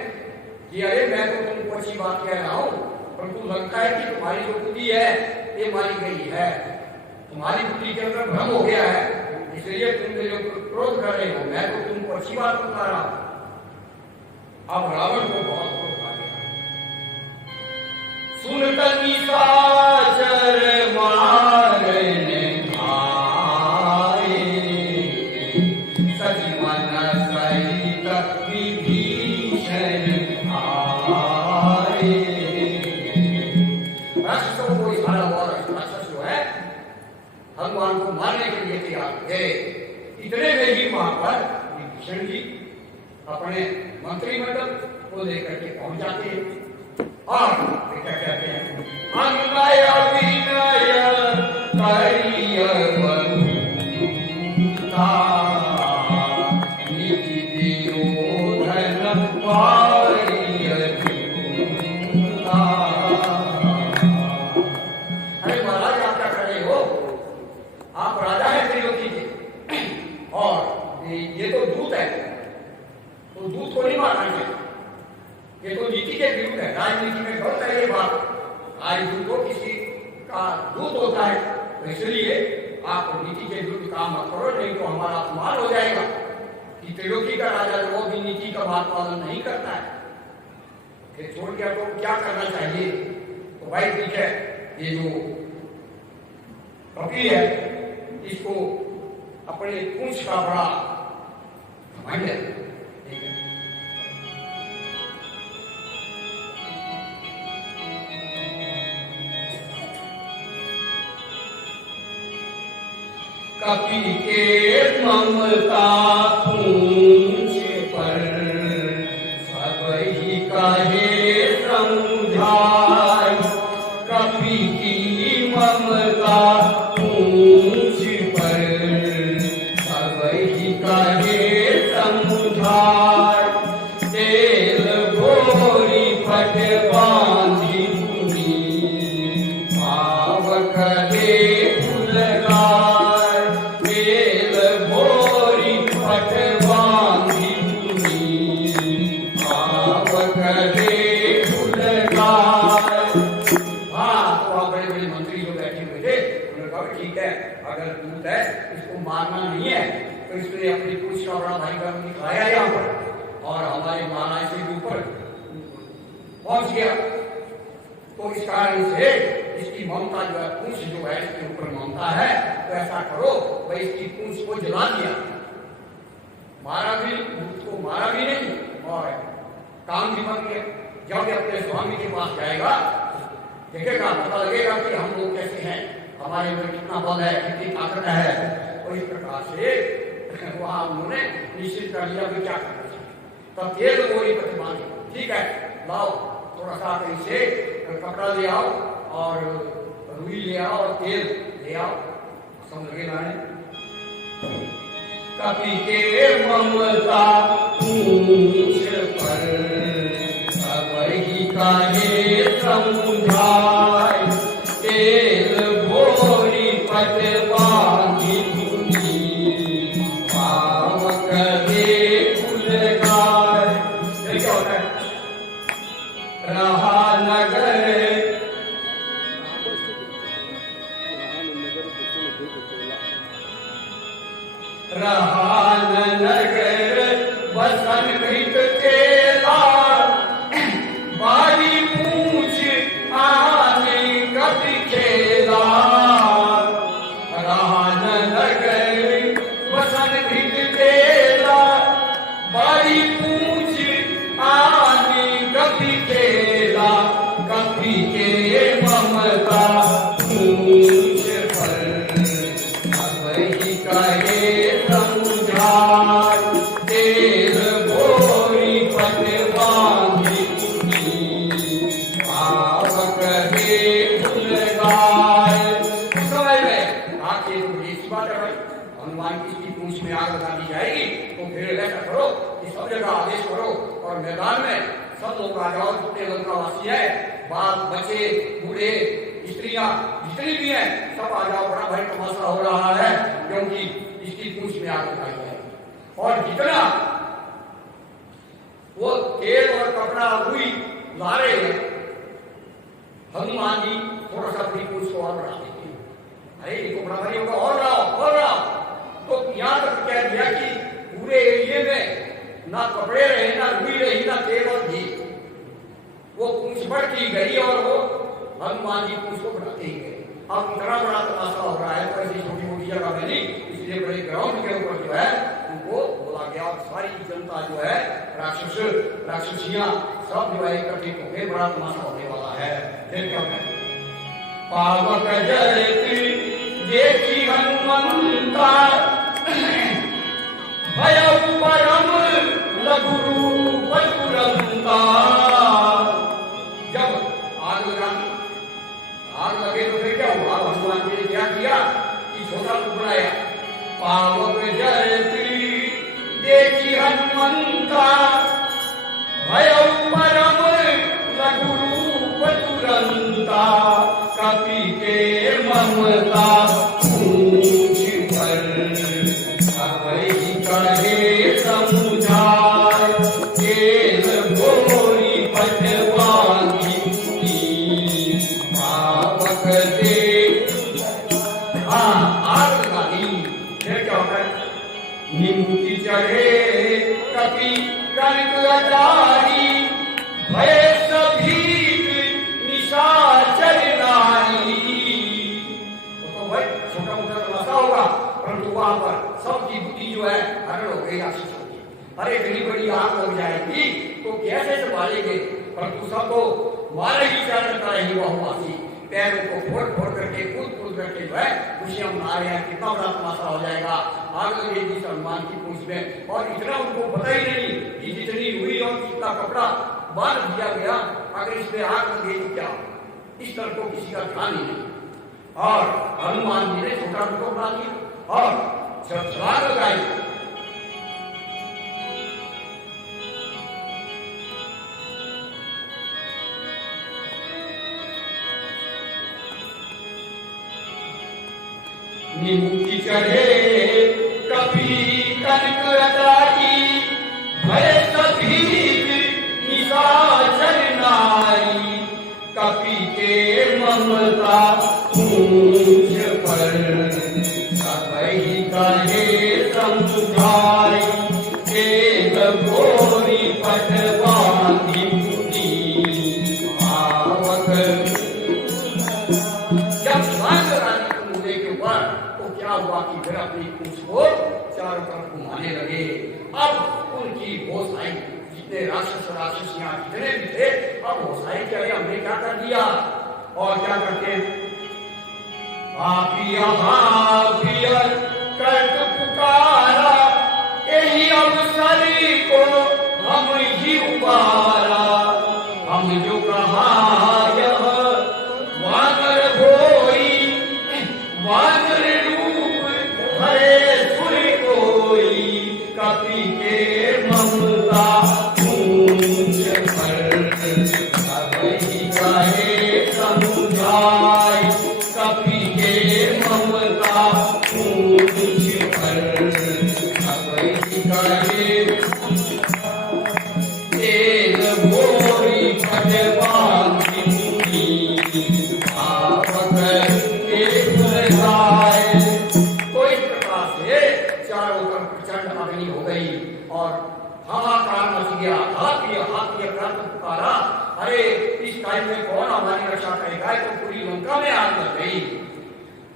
कि अरे मैं तो तुमको अच्छी बात कह रहा हूं, परंतु लगता है कि तुम्हारी जो बुद्धि है ये मारी गई है, तुम्हारी बुद्धि के अंदर भ्रम हो गया है, इसलिए तुम जो क्रोध कर रहे हो। मैं तो तुमको अच्छी बात बता रहा हूं। अब रावण को बहुत क्रोध आ गया। सुनत निशाचर मारने आए, सजीवन सहित विभीषण आए। राक्षसों को इशारा हुआ, राक्षस जो है हनुमान को मारने के लिए तैयार थे। इतने में ही वहां पर विभीषण जी अपने मंत्रिमंडल को लेकर के पहुंच जाते हैं और क्या कहते हैं, अन्वय विनय करिय बंधुता, नीति दुर्योधन पारिय दूता। अरे महाराज आप क्या कर रहे हो, आप राजा है त्रिलोकी के और ये तो दूत है, तो दूत को नहीं मारना चाहिए, ये तो नीति के विरुद्ध है, राजनीति में गलत है ये बात। राजदूत को किसी का दूत होता है, तो इसलिए आप नीति के विरुद्ध काम मत करो, नहीं तो हमारा अपमान हो जाएगा कि त्रिलोकी का राजा वो भी नीति का बात पालन नहीं करता है, फिर छोड़ के आपको क्या करना चाहिए। तो भाई ठीक है, ये जो कपी है इसको अपने पूंछ का बड़ा घमंड है, ठीक है। कपि के ममता पूंछ पर, सबहि कहे समझाई। कपि की ममता पूंछ पर, सबहि कहे समझाई। तेल भोरी फट बांधी पुनी, भाव करे फूल गाय। तेल भोरी फट बांधी पुनी, भाव करे फूल गाय। हाँ, तो आप बड़े बड़े मंत्री जो बैठे हुए थे उन्होंने कहा ठीक है, अगर दूत है इसको मारना नहीं है, तो इसने अपनी पूंछ का बड़ा भाई का दिखाया यहाँ पर और हमारे महाराज से ऊपर पहुंच गया। तो इस कारण से इसकी ममता जो है, पूंछ जो है इसके ऊपर ममता है, तो ऐसा करो भाई इसकी पूंछ को जला दिया। मारा भी, उसको मारा भी नहीं और काम भी बन गया। जब ये अपने स्वामी के पास जाएगा देखेगा, पता लगेगा कि हम लोग कैसे हैं, हमारे में कितना बल है, कितनी ताकत है। और इस प्रकार से वहां उन्होंने निश्चित कर लिया कि क्या करना चाहिए। तब तेल गोरी प्रतिमान, ठीक है लाओ थोड़ा सा कहीं से कपड़ा ले आओ और रुई ले आओ और तेल ले आओ, समझ लगे लाने। कपि के ममता पूंछ पर, सबहि कहे समझाई। तेल भोरी पट बांधी धुनी पावक दे फूल गाय। ये क्या होता है? रहा नगर रहा नगर बसन कृत केला बारी पूछ आने कभी खेला। रहा नगर बसन कृत केला बारी पूछ आने कभी खेला। कभी के ममता पूछ पर अब ही कहे समझाय। तेर भोरी पट बांधी धुनी पावक दे फूल गाय। समझ में आके तो ऐसी बात है भाई, हनुमान की इसकी पूंछ में आग लगा दी जाएगी तो फिर ऐसा करो कि सब जगह आदेश करो और मैदान में सब लोग आ जाओ, जितने लंकावासी है, बाल बच्चे बूढ़े स्त्रियां जितनी भी हैं सब आ जाओ, बड़ा भाई तमाशा हो रहा है क्योंकि इसकी पूंछ में आग लगाई जाएगी। और जितना वो तेल और कपड़ा रुई ला रहे हैं, हनुमान जी थोड़ा सा अपनी पूंछ को और बढ़ा देते हैं। अरे इनको बड़ा भारी होगा, और लाओ। तो यहाँ तक कह दिया कि पूरे एरिए में ना कपड़े रहे, ना रुई रही, ना तेल और घी। वो पूंछ बढ़ती गई और वो हनुमान जी पूंछ को बढ़ाते ही गए। अब इतना बड़ा तमाशा हो रहा है तो ऐसी छोटी मोटी जगह में नहीं, इसलिए बड़े ग्राउंड के ऊपर जो है उनको बोला गया और सारी जनता जो है राक्षसियां सब जो है इकट्ठी होकर बड़ा तमाशा होने वाला है। फिर क्या होगा? पावक जयति देखी हनुमंता भय परम लघु रूप तुरंता। जब आग लगे तो फिर क्या हुआ? हनुमान जी ने क्या किया कि छोटा रूप बनाया। पावक जयति देखी हनुमंता भय परम लघु रूप तुरंता। कपि के ममता पूछ पर अब ही कहे समझाय। तेल भोरी पट बांधी धुनी पावक दे। आग लगा दी, फिर क्या होता है? निमुखी चढ़े कपि कनक अटारी भय सभीत निशाचर नारी। तो भाई छोटा मोटा तमाशा होगा, परंतु वहां पर सबकी बुद्धि जो है हरण हो गई, राक्षस हो गई। अरे इतनी बड़ी आग लग जाएगी तो कैसे संभालेंगे? परंतु सबको मारे ही जाता रही बहुवासी, पैरों को फोड़ करके कूद करके जो है खुशियां मना रहे हैं। कितना बड़ा तमाशा हो जाएगा, आग लगेगी हनुमान की पूंछ में। और इतना उनको पता ही नहीं कि जितनी हुई और कितना कपड़ा बांध दिया गया, अगर इसमें आग लगे तो क्या? इस तरह को किसी का ध्यान ही नहीं। और हनुमान जी ने छोटा रूप बना दिया और जब छलांग लगाई निमुखी चढ़े कपि कनक अटारी भय सभीत निशाचर नारी। कपि के ममता पूछ पर सब ही कहे समझाय। तेल भोरी पट बांधी धुनी पावक। जब छलांग लगाने को मुद्दे के ऊपर तो क्या हुआ कि फिर अपनी पूंछ को चारों तरफ घुमाने लगे। अब उनकी होश आई, जितने राक्षसियां जितने भी थे, अब होश आई कि हमने क्या कर दिया। और क्या करते? पापिया कर्त पुकारा यही अवसर को हम ही उबारा। हम जो कहा यह वानर होई वानर रूप भरे सुर कोई। कपि के ममता पूछ पर अब ही कहे समझाय। कपि के ममता बरसाए। तो इस प्रकार से चारों तरफ प्रचंड अग्नि हो गई और हाहाकार मच गया। हाथी प्रांत पुकारा, अरे इस टाइम में कौन हमारी रक्षा करेगा, तो पूरी लंका में आग लग गई।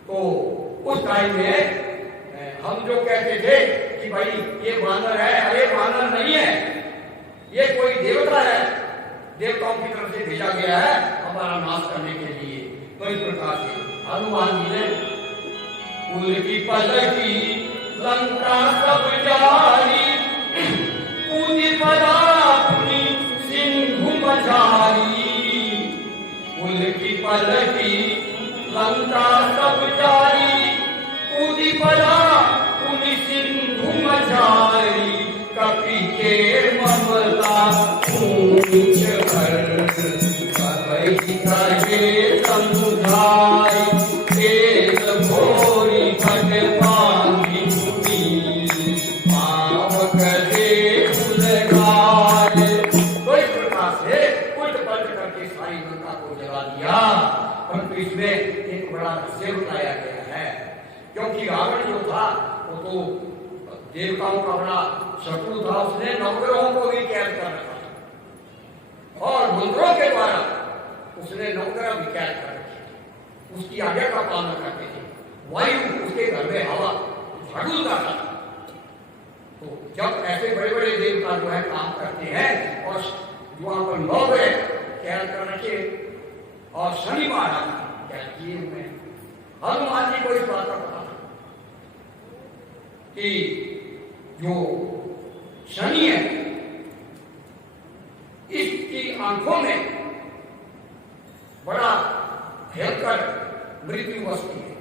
तो उस टाइम में हम जो कहते थे कि भाई ये वानर है, अरे वानर नहीं है, ये कोई देवता है, देवताओं की तरफ से भेजा गया है हमारा नाश करने के लिए। तो इस प्रकार से हनुमान जी ने कुल की पलटी लंका सब जारी, कूदी पड़ा अपनी सिंधु मचारी। कुल की पलटी लंका सब जारी, कूदी पड़ा अपनी सिंधु मचारी। कपि के ममता ऊंच कर, कपि करे समुझाई। एक भोरी खट बांधी मुनि, पावक दे उलगाए। तो इस प्रकार से उल्ट पलट करके सारी लंका को जला दिया। परंतु इसमें एक बड़ा रहस्य बताया गया है, क्योंकि रावण जो था वो तो देवताओं का बड़ा शत्रु था, उसने नवग्रहों को भी कैद कर रखा था और मंत्रों के द्वारा उसने नवग्रह भी कैद कर रखे, उसकी आज्ञा का पालन करते थे। वायु उसके घर में हवा झाड़ू लगाता था। तो जब ऐसे बड़े बड़े देवता जो है काम करते हैं और वहां पर नवग्रह कैद कर रखे और शनि महाराज कैद किए हुए, हनुमान जी को इस बात का पता था कि जो शनि है इसकी आंखों में बड़ा भयंकर मृत्यु बसती है।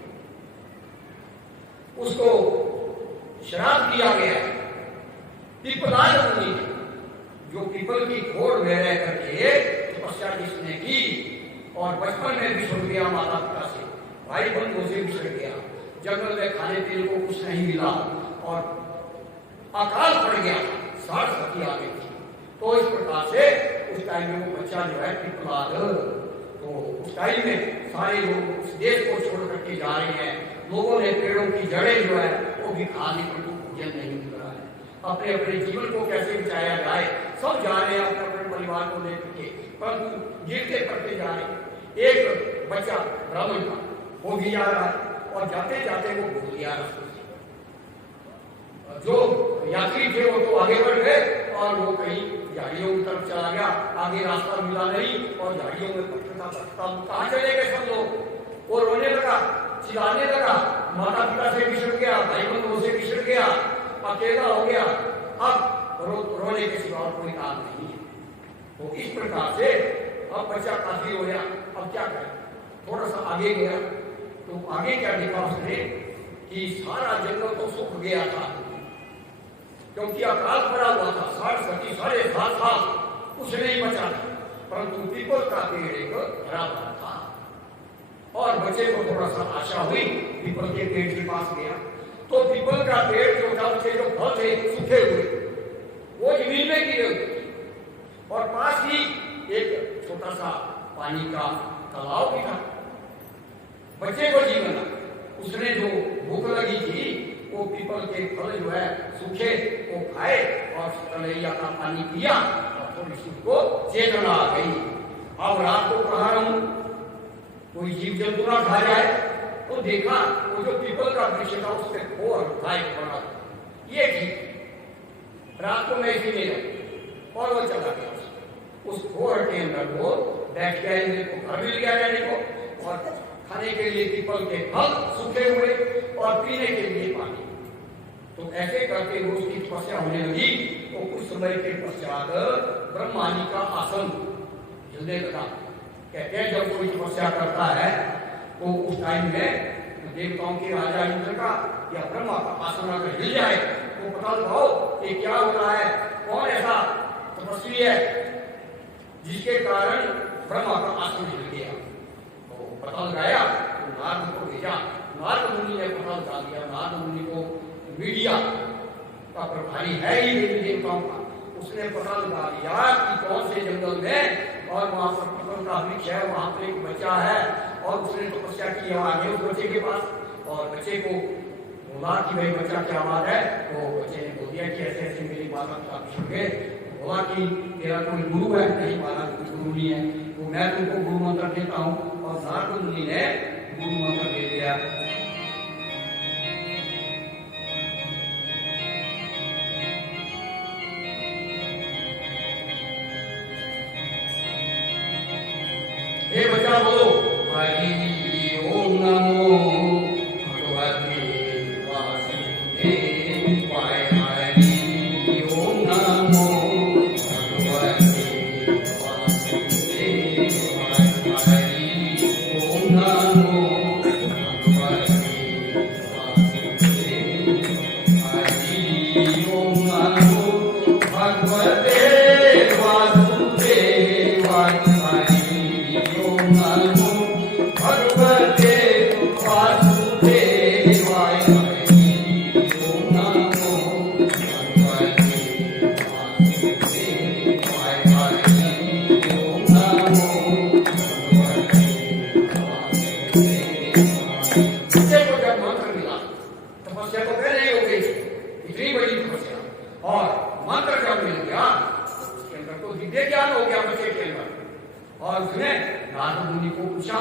उसको श्राप दिया गया है पिपलाद मुनि, जो पीपल की खोड़ में रह करके तपस्या जिसने की और बचपन में बिछड़ गया माता पिता से, भाई बंधुओं से बिछड़ गया, जंगल में खाने पीने को कुछ नहीं मिला और अकाल पड़ गया, 60 सती आ गई थी। तो इस प्रकार से उस टाइम में वो बच्चा जो है पिपलाद, तो उस टाइम में सारे लोग उस देश को छोड़ करके जा रहे हैं। लोगों ने पेड़ों की जड़ें जो है वो भी खा ली, परंतु भोजन नहीं मिल रहा है। अपने अपने जीवन को कैसे बचाया जाए, सब जा रहे हैं अपने अपने परिवार को लेकर के, परंतु गिरते पड़ते जा रहे हैं। एक बच्चा ब्राह्मण का वो भी जा रहा है और जाते जाते वो भूल गया रास्ते। जो यात्री थे वो तो आगे बढ़ गए और वो कहीं झाड़ियों की तरफ चला गया, आगे रास्ता मिला नहीं और झाड़ियों में पटकता कहाँ चले गए सब लोग। वो रोने लगा, चिल्लाने लगा, माता पिता से बिछड़ गया, भाई बंधुओं से बिछड़ गया, अकेला हो गया। अब रोने के सिवा और कोई काम नहीं है। तो इस प्रकार से अब बच्चा काफी रोया, अब क्या करे, थोड़ा सा आगे गया तो आगे क्या देखा उसने कि सारा जंगल तो सूख गया था, क्योंकि अकाल पड़ा हुआ था। 60 सती 7.5 साल कुछ नहीं बचा था, परंतु पीपल का पेड़ एक हरा भरा था और बच्चे को थोड़ा सा आशा हुई, पीपल के पेड़ के पास गया तो पीपल का पेड़ जो था उसके जो फल थे सूखे हुए वो जमीन में गिरे हुए और पास ही एक छोटा सा पानी का तालाब भी था। बच्चे को जीवन उसने जो भूख लगी थी वो पीपल के फल जो है सूखे वो खाए और कलैया का पानी पिया और थोड़ी सी को चेतना आ गई। अब रात को कहा रहूं, कोई जीव जंतु ना खा जाए, तो देखा वो जो पीपल का वृक्ष था उससे खोर खाए पड़ा, ये ठीक रात को मैं इसी में और वो चला गया। उस खोर के अंदर वो बैठ गया, घर भी लिया जाने को और खाने के लिए पीपल के फल सूखे हुए और पीने के लिए पानी। तो ऐसे करके वो उसकी तपस्या होने लगी। तो कुछ समय के पश्चात ब्रह्मा जी का आसन हिलने लगा। कहते हैं जब कोई तपस्या करता है तो उस टाइम में देवताओं के राजा इंद्र का या ब्रह्मा का आसन अगर हिल जाए तो पता लगाओ कि क्या हो रहा है, कौन ऐसा तपस्वी है जिसके कारण ब्रह्मा का आसन हिल गया। तो पता लगाया तो नारद को भेजा, नारद मुनि ने पता लगा दिया। नारद मुनि को मीडिया का प्रभारी है ही देवी देवताओं का, उसने पता लगा दिया कि कौन से जंगल में और वहां पर पीपल का वृक्ष है, वहां पर एक बच्चा है और उसने तपस्या की, आ गए उस बच्चे के पास और बच्चे को बोला कि भाई बच्चा क्या बात है। तो बच्चे ने बोल दिया कि ऐसे ऐसे मेरी माता पिता पिछड़ गए। बोला कि तेरा कोई गुरु है? नहीं, माना कोई गुरु नहीं है। तो मैं तुमको गुरु मंत्र देता हूँ। और नारद मुनि ने गुरु मंत्र दे दिया। हे बच्चा बोलो हरि ओम नमो भगवते वासुदेवाय। हरि ओम नमो भगवते वासुदेवाय। हरि ओम नमो भगवते वासुदेवाय। हरि ओम नमो भगवते वासुदेवाय। और उसने नारद मुनि को पूछा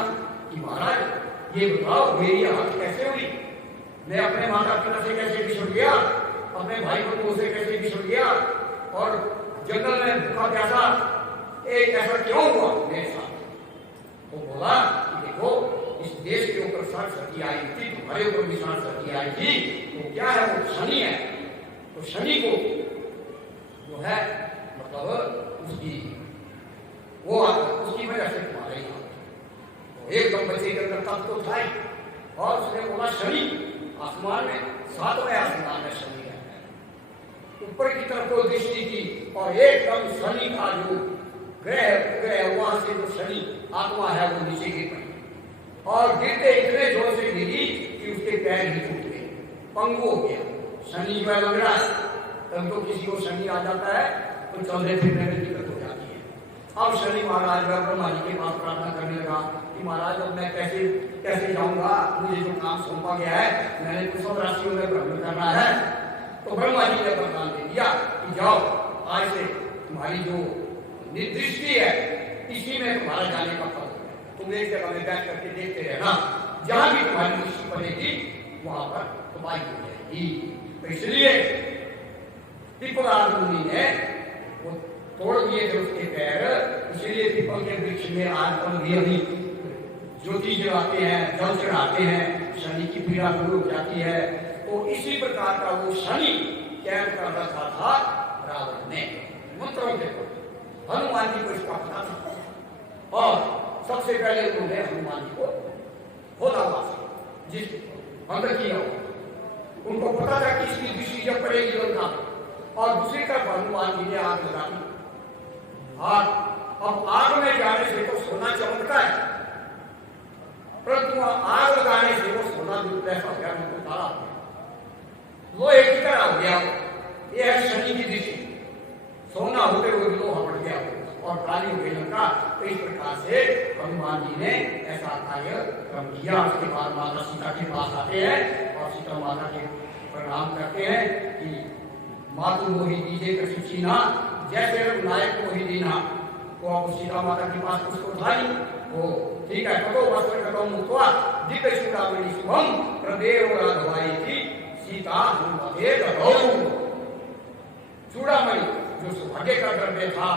कि महाराज ये बताओ मेरी हालत कैसे हुई? मैं अपने माता पिता से कैसे बिछड़ गया, अपने भाई बंधुओं से कैसे बिछड़ गया और जंगल में भूखा प्यासा एक ऐसा क्यों हुआ मेरे साथ? तो बोला कि देखो इस देश के ऊपर सात सती आई थी, तुम्हारे ऊपर भी सात सती आई थी। तो क्या है वो शनि है। तो शनि को जो है मतलब उसकी वजह से तुम्हारे यहाँ तो एकदम बच्चे के अंदर तब तो था ही। और उसने बोला शनि आसमान में, सातवें आसमान में शनि है। ऊपर की तरफ को दृष्टि की और एकदम शनि का जो ग्रह वहां से जो शनि आत्मा है वो नीचे गिर पड़ी और गिरते इतने जोर से गिरी कि उसके पैर ही टूट गए, पंगु हो गया। शनि जो लग रहा है तब तो किसी को शनि आ जाता है तो चलने फिरने में दिक्कत हो जाती है। अब शनि महाराज ब्रह्मा जी के पास प्रार्थना करने लगा कि महाराज अब मैं कैसे जाऊंगा, मुझे जो काम सौंपा गया है मैंने तो सब राशियों में भ्रमण करना है। तो ब्रह्मा जी ने वरदान दे दिया कि जाओ आज से तुम्हारी जो निर्दृष्टि है इसी में तुम्हारा जाने का फल है। तुम एक जगह में बैठ करके देखते रहना, जहां भी तुम्हारी दृष्टि पड़ेगी वहां पर तबाही हो जाएगी। तो इसलिए पिपलाद मुनि ने वो तोड़ दिए थे उसके पैर। इसलिए पीपल के वृक्ष में आजकल भी अभी ज्योति जलाते हैं, जल चढ़ाते हैं, शनि की पीड़ा दूर हो जाती है। तो इसी प्रकार का वो शनि कैद कर रखा था रावण ने मंत्रों के हनुमान जी को इसका पता था। और सबसे पहले उन्होंने हनुमान जी को भोलावास जिस अंदर किया उनको पता था कि इसकी दृष्टि जब पड़ेगी लंका और दूसरी तरफ हनुमान जी ने आग लगा दी। अब आग में जाने से तो सोना चमकता है, परंतु आग लगाने से वो सोना बिल्कुल ऐसा हो गया, बिल्कुल काला हो गया, लोहे की तरह हो गया। ये है शनि की दृष्टि, सोना होते हुए लोहा पड़ गया और काली हो गई लंका। तो इस प्रकार से हनुमान जी ने ऐसा कार्यक्रम किया। उसके बाद माता सीता के पास आते हैं और सीता माता के प्रणाम करते हैं कि मातु मोहि दीजे कछुचीना, जैसे नायक मोहि दीना। तो अब सीता माता के पास उसको उठाई, वो ठीक है कतो वस्त्र कतो मुक्त्वा दिव्य चूड़ामणि शुभम प्रदेव राघवाई थी सीता हनुमते ददौ। चूड़ामणि जो सौभाग्य का द्रव्य था,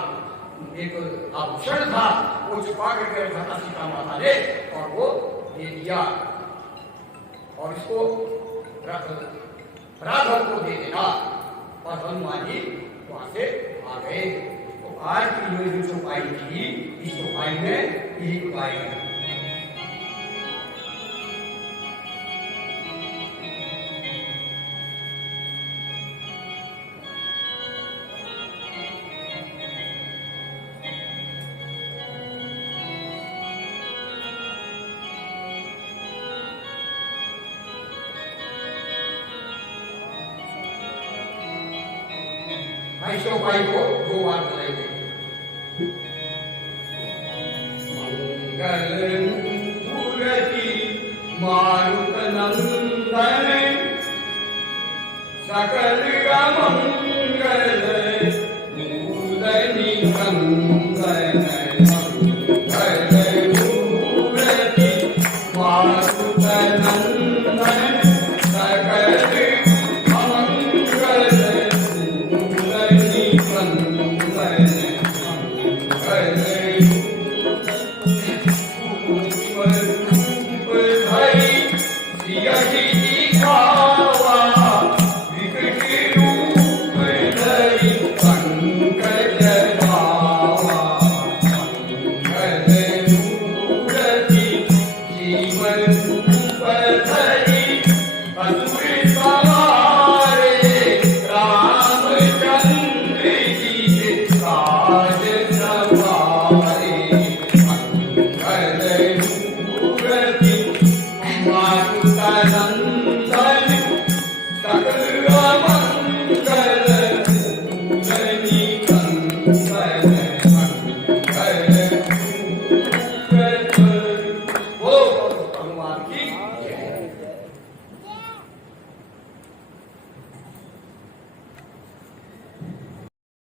एक आभूषण था, वो छुपा करके रखा था सीता माता ने और वो दे दिया और इसको राघव को दे देना। और हनुमान जी वहां से आ गए। तो आज की जो चौपाई थी, इस चौपाई में यही उपाय है। चौपाई को 2 बार बोलेंगे। मंगल मूल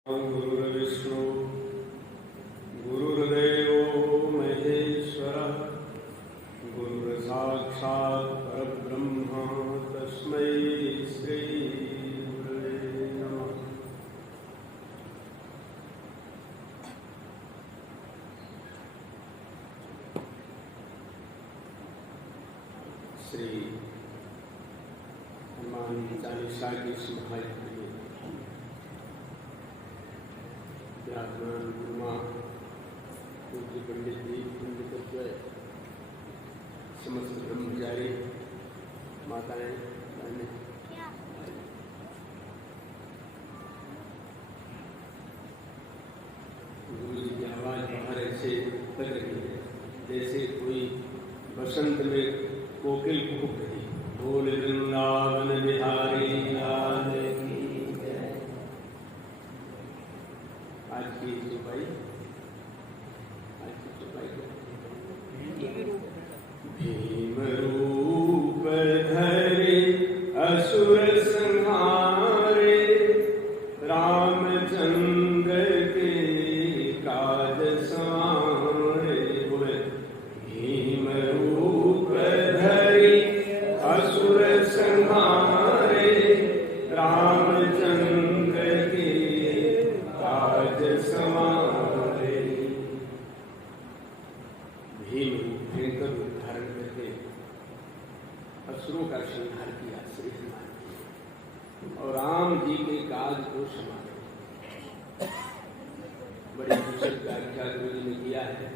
गुरुर्विष्णु गुरुर्देवो महेश्वरः गुरुर्साक्षात् परब्रह्म तस्मै श्री गुरुवे नमः। श्री हनुमान चालीसा की स्मृति विराजमान गुरुमा पूज्य पंडित जी पंडितत्व समस्त ब्रह्मचारी माताएं बहनें, गुरु जी की आवाज बाहर ऐसे लग रही है जैसे कोई बसंत में कोकिल कूक रही। बोल वृंदावन बिहारी लाल की जय। आज की चौपाई भीम रूप धरे असुर संहारे रामचंद्र के काज संवारे। भीम रूप धरे असुर संहारे रामचंद्र के काज संवारे। भीम रूप भयंकर रूप धारण करके असुरों का संहार किया श्री हनुमान और राम जी के काज को संभाले। बड़े कुशल व्याख्या गुरु जी ने किया है,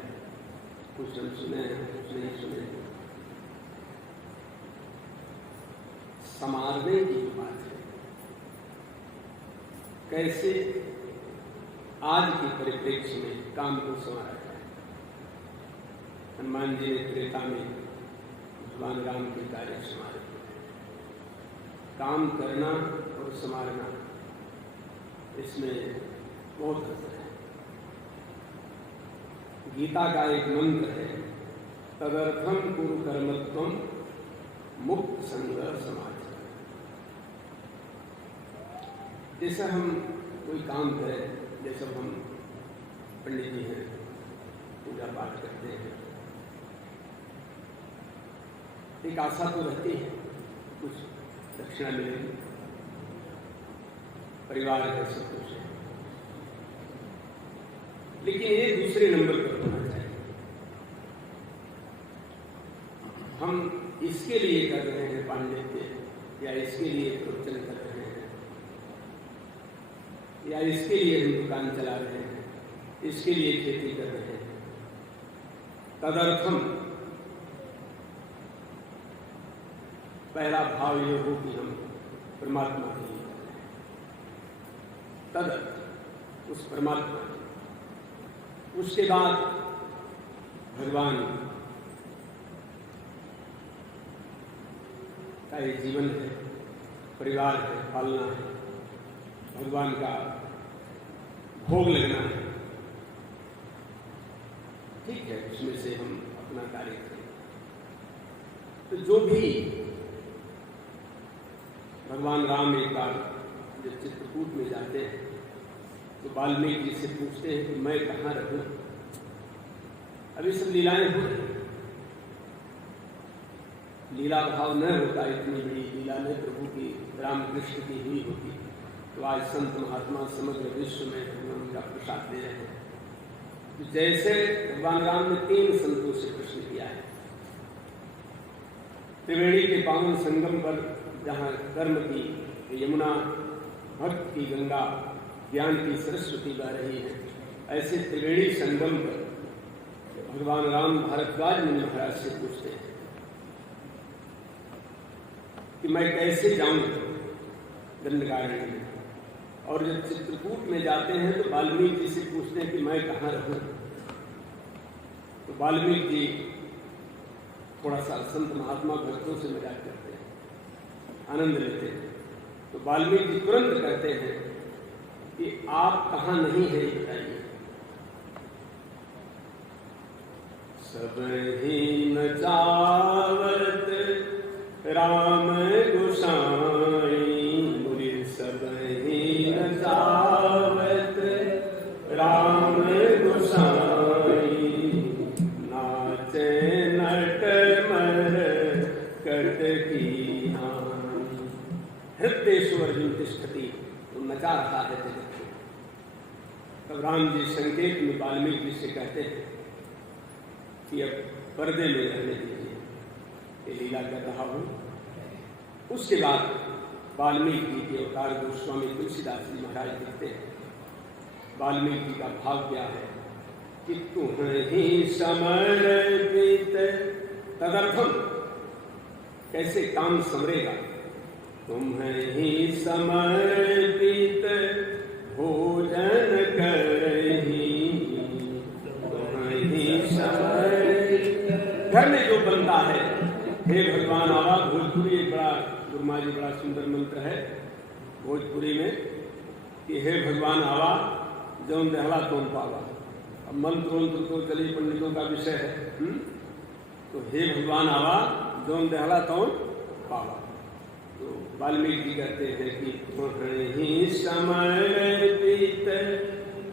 कुछ हम सुने हैं कुछ नहीं सुने। संवारने की बात है, कैसे आज के परिप्रेक्ष्य में काम को संवारा जाए। हनुमान जी ने त्रेता में भगवान राम के कार्य संवारे। काम करना और संवारना इसमें बहुत अंतर है। गीता का एक मंत्र है, तदर्थम कुरु कर्मत्वम मुक्त संग समाज। जैसे हम कोई काम करें, जैसे हम पंडित जी हैं, पूजा पाठ करते हैं, एक आशा तो रहती है कुछ दक्षिणा मिलेगी, परिवार का सब कुछ है, लेकिन ये दूसरे नंबर पर होना चाहिए। हम इसके लिए कर रहे हैं पांडित्य, या इसके लिए प्रवचन कर रहे हैं, या इसके लिए हम दुकान चला रहे हैं, इसके लिए खेती कर रहे हैं। तदर्थम पहला भाव ये हो कि हम परमात्मा के लिए कर रहे हैं। तदर्थ उस परमात्मा, उसके बाद भगवान का ये जीवन है, परिवार है, पालना है, भगवान का भोग लगना है। ठीक है, उसमें से हम अपना कार्य करें। तो जो भी भगवान राम एक बार जब चित्रकूट में जाते हैं तो वाल्मीकि जी से पूछते हैं कि मैं कहाँ रहूं। अभी सब लीलाएं हो रही, लीला भाव न होता, इतनी बड़ी लीला न प्रभु की रामकृष्ण की हुई होती, तो आज संत महात्मा समग्र विश्व में उनका प्रसाद दे रहे हैं। तो जैसे भगवान राम ने 3 संतों से प्रश्न किया है, त्रिवेणी के पावन संगम पर जहाँ कर्म की यमुना, भक्त की गंगा, ज्ञान की सरस्वती बह रही है, ऐसे त्रिवेणी संगम पर भगवान राम भारद्वाज मुनि महाराज से पूछते हैं कि मैं कैसे जाऊं दंडकारण्य में। और जब चित्रकूट में जाते हैं तो वाल्मीकि जी से पूछते हैं कि मैं कहाँ रहूं। तो वाल्मीकि जी थोड़ा सा संत महात्मा भक्तों से मजाक करते हैं, आनंद लेते हैं। तो वाल्मीकि जी तुरंत कहते हैं कि आप कहाँ नहीं है ये बताइए। सब ही न चावत राम गोसाई, मुझे सब ही न चावत राम गोसाई, नाचे नट मर कट की हानि। हृदयेश्वर अर्जुन तिष्ठति, तो नचा रहा है जगत को। तब राम जी संकेत में वाल्मीकि जी से कहते हैं कि अब पर्दे में रहने दीजिए, ये लीला कर रहा हूं। उसके बाद वाल्मीकि जी के अवतार गोस्वामी तुलसीदास जी महाराज लिखते हैं, वाल्मीकि जी का भाव क्या है कि तुम्हें समर्पित तदर्थम, कैसे काम समरेगा, तुम्हें ही समर्पित भोजन करही, तुम्हें ही समर्पित। घर में जो बनता है, हे भगवान आवा, भोजपुरी एक बड़ा गुरुमा जी बड़ा सुंदर मंत्र है भोजपुरी में कि हे भगवान आवा जौन दहला तौन पावा। अब मंत्र तो चलिए पंडितों का विषय है, तो हे भगवान आवा जौन दहला तौन पावा। तो वाल्मीकि जी कहते हैं कि ही समर्पित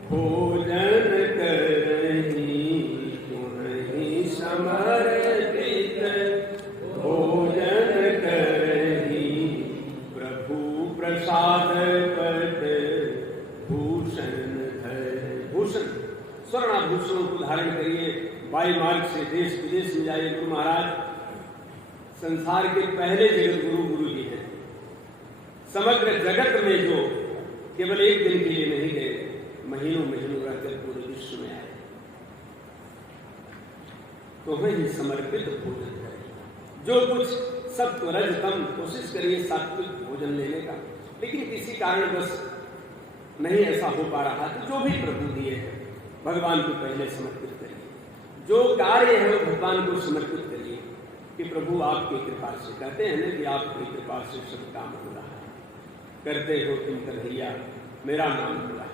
भोजन करही, ही समर्पित भोजन करही, प्रभु प्रसाद पद भूषण धर। भूषण स्वर्णाभूषणों को धारण करिए, वायु मार्ग से देश विदेश में जाइए। गुरु महाराज संसार के पहले जगत गुरु जी हैं। समग्र जगत में जो केवल एक दिन के लिए नहीं गए, महीनों महीनों रहकर पूरे विश्व में आए। तुम्हें ही समर्पित भोजन करें। जो कुछ सत्व रज तम, कोशिश करिए सात्विक भोजन लेने का, लेकिन किसी कारण बस नहीं ऐसा हो पा रहा, तो जो भी प्रभु दिए हैं भगवान को पहले समर्पित करिए। जो कार्य है वो भगवान को समर्पित करिए कि प्रभु आपकी कृपा से, कहते हैं ना कि आपकी कृपा से सब काम हो रहा है, करते हो तुम कन्हैया मेरा नाम हो रहा है।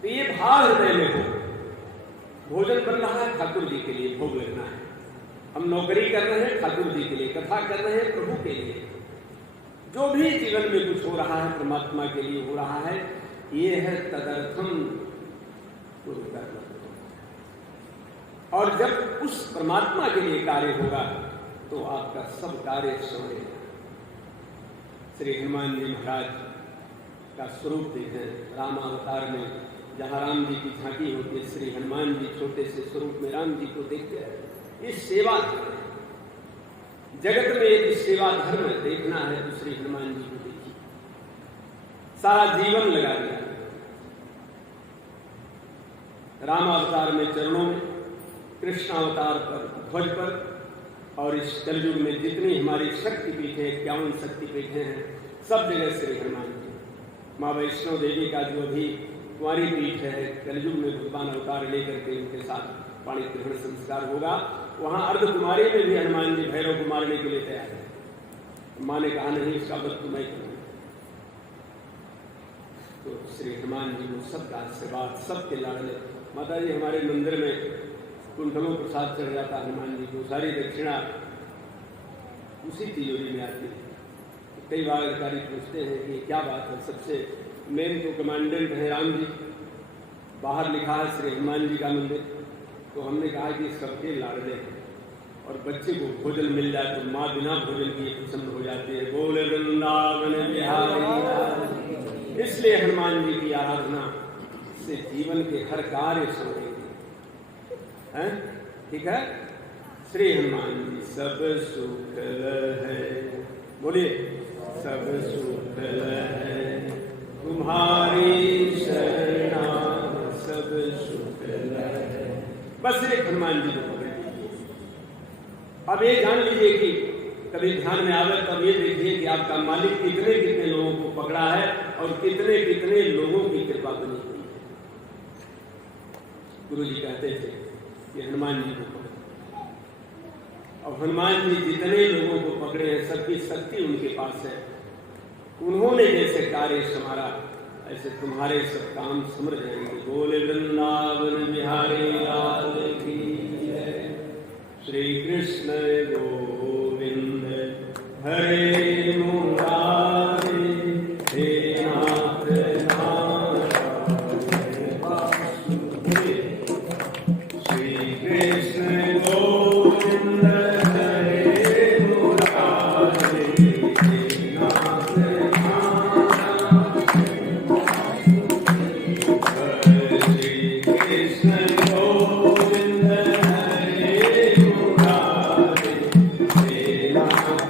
तो ये भाव हृदय में हो, भोजन बन रहा है ठाकुर जी के लिए, भोग लगना है। हम नौकरी कर रहे हैं ठाकुर जी के लिए, कथा कर रहे हैं प्रभु के लिए। जो भी जीवन में कुछ हो रहा है परमात्मा के लिए हो रहा है, ये है तदर्थम कुरु कर्म। और जब उस परमात्मा के लिए कार्य होगा तो आपका सब कार्य संवरेगा। श्री हनुमान जी महाराज का स्वरूप देखें रामावतार में, जहाँ राम जी की झांकी होती है, श्री हनुमान जी छोटे से स्वरूप में राम जी को देखते हैं। ये सेवा जगत में यदि सेवा धर्म देखना है तो श्री हनुमान जी को देखिए, सारा जीवन लगा दिया रामावतार में चरणों में, कृष्णावतार पर ध्वज पर, और इस कलयुग में जितनी हमारी शक्तिपीठ है, 51 शक्तिपीठें हैं, सब जगह श्री हनुमान जी। माँ वैष्णो देवी का जो भी कुंवारी पीठ है, कलयुग में भगवान अवतार लेकर के उनके साथ पाणी ग्रहण संस्कार होगा, वहां अर्धकुमारी में भी हनुमान जी भैरव को मारने के लिए तैयार है। माँ ने कहा नहीं, इसका वक्त मैं करूँ। तो श्री हनुमान जी को सबका आशीर्वाद, सबके लाडले। माता जी हमारे मंदिर में कुंठलों प्रसाद चढ़ जाता हनुमान जी को, सारी दक्षिणा उसी तिजोरी में आती है। कई बार अधिकारी पूछते हैं कि क्या बात है, सबसे मेन तो कमांडेंट है राम जी, बाहर लिखा है श्री हनुमान जी का मंदिर। तो हमने कहा कि सबके लाडले हैं और बच्चे को भोजन मिल जाए तो माँ बिना भोजन किए प्रसन्न हो जाती है। बोले वृंदावन बिहारी लाल की। इसलिए हनुमान जी की आराधना से जीवन के हर कार्य संभलेंगे, हैं? ठीक है। श्री हनुमान जी सब सुख है, बोलिए सब सुख है तुम्हारी शरणा, सब सुख है। बस एक हनुमान जी को पकड़ लीजिए। अब ये जान लीजिए कि कभी ध्यान में आवे तब ये देखिए कि आपका मालिक कितने कितने लोगों को पकड़ा है और कितने कितने लोगों की कृपा बनी हुई है। गुरु जी कहते थे कि हनुमान जी को पकड़ो। अब हनुमान जी जितने लोगों को पकड़े हैं सबकी शक्ति उनके पास है। उन्होंने जैसे कार्य संभाला ऐसे तुम्हारे सब काम समझ जाएंगे। बोले वृंदावन बिहारी लाल की जय। श्री कृष्ण गोविंद हरे मुरारी, हे नाथ श्री कृष्ण गोविंद हरे मुरारी, हे नाथ श्री कृष्ण गोविंद हरे मुरारी, हे नाथ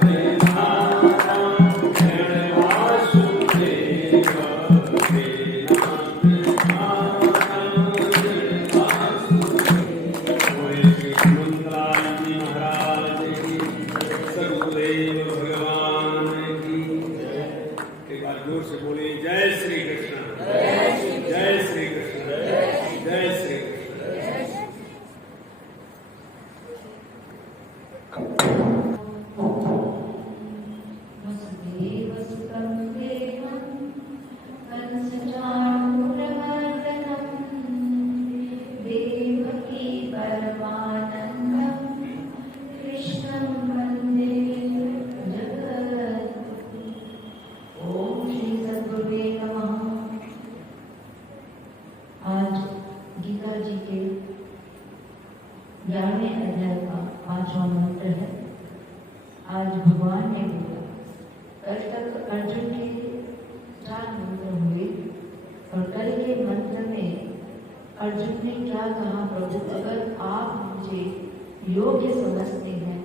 योग्य समझते हैं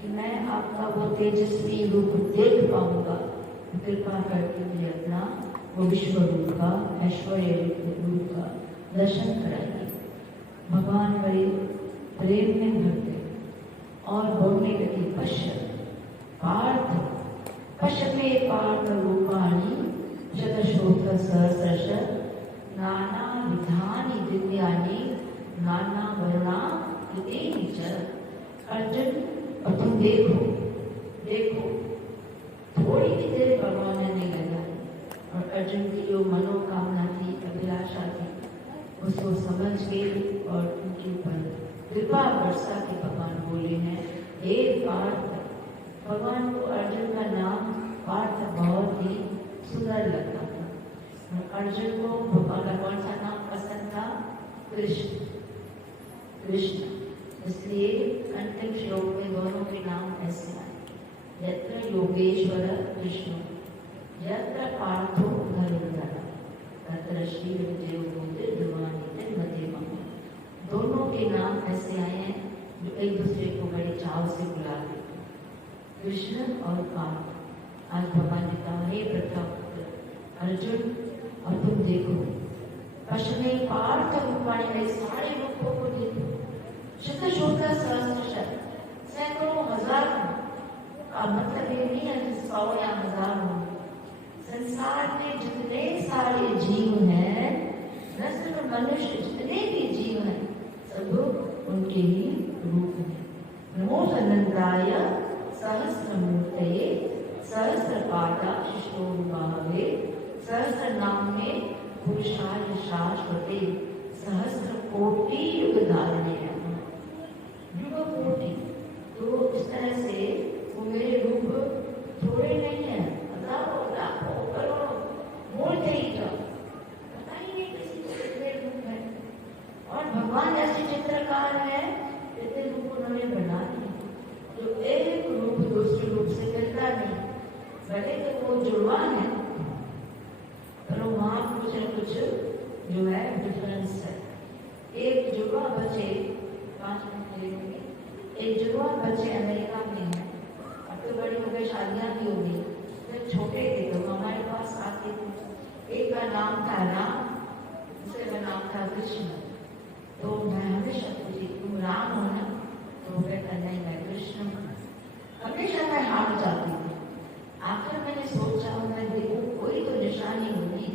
कि मैं आपका वो तेजस्वी रूप देख पाऊंगा, कृपा करके मुझे अपना वो विश्व रूप का, ऐश्वर्य रूप का दर्शन कराइए। भगवान बड़े प्रेम में भर गए और बोलने लगे, पश्यते पार्थ रूपाणि शतशोथ सहस्रश नाना विधानि दिव्यानि नाना वर्णा। अर्जुन, और तुम देखो थोड़ी भी देर भगवान ने नहीं लगा और अर्जुन की जो मनोकामना थी, अभिलाषा थी, उसको समझ के और उनके ऊपर कृपा वर्षा के भगवान बोले हैं, हे पार्थ। भगवान को अर्जुन का नाम पार्थ बहुत ही सुंदर लगता था और अर्जुन को भगवान का कौन सा नाम पसंद था? कृष्ण। इसलिए अंतिम श्लोक में दोनों के नाम ऐसे आए, यत्र योगेश्वर कृष्ण, यत्र पार्थो धनुर्धर, तत्र श्री विजयो मध्य। दोनों के नाम ऐसे आए हैं जो एक दूसरे को बड़े चाव से बुलाते थे, कृष्ण और पार्थ। आज भगवान ने कहा, हे प्रतापुत्र अर्जुन, और तुम देखो पश्चिमी पार्थ रूपाणी में सारे रूपों को देखो, शतशोथा सहस्र, सैकड़ों हजार का मतलब ये नहीं है कि 100 या 1000 हो। संसार में जितने सारे जीव हैं, न सिर्फ मनुष्य, जितने भी जीव हैं सब उनके ही रूप हैं। नमो अनंताय सहस्रमूर्तये सहस्रपादा शिशोर्भावे सहस्रनाम्ने पुरुषाय शाश्वते सहस्र कोटि युग धारणे। युग कोटि, तो इस तरह से वो मेरे रूप थोड़े नहीं है, हजारों लाखों करोड़ों बोलते ही जाओ, पता ही नहीं किसी को कितने रूप है। और भगवान ऐसे चित्रकार है, इतने रूप उन्होंने बना दिए। भले तो वो जुड़वा है, पर वहाँ कुछ न कुछ जो है डिफरेंस है। एक जुड़वा बच्चे 5 मिनट लेंगे, एक जुड़वा बच्चे अमेरिका में है, अब तो बड़ी हो गई, शादियाँ भी हो गई। जब छोटे थे तो हमारे पास आते थे, एक का नाम था राम, दूसरे का नाम था कृष्ण। तो मैं हमेशा पूछी तुम राम हो ना? तो कहता नहीं मैं कृष्ण हूँ। हमेशा मैं हार जाती थी। आखिर मैंने सोचा मैं देखूं कोई तो निशानी होगी,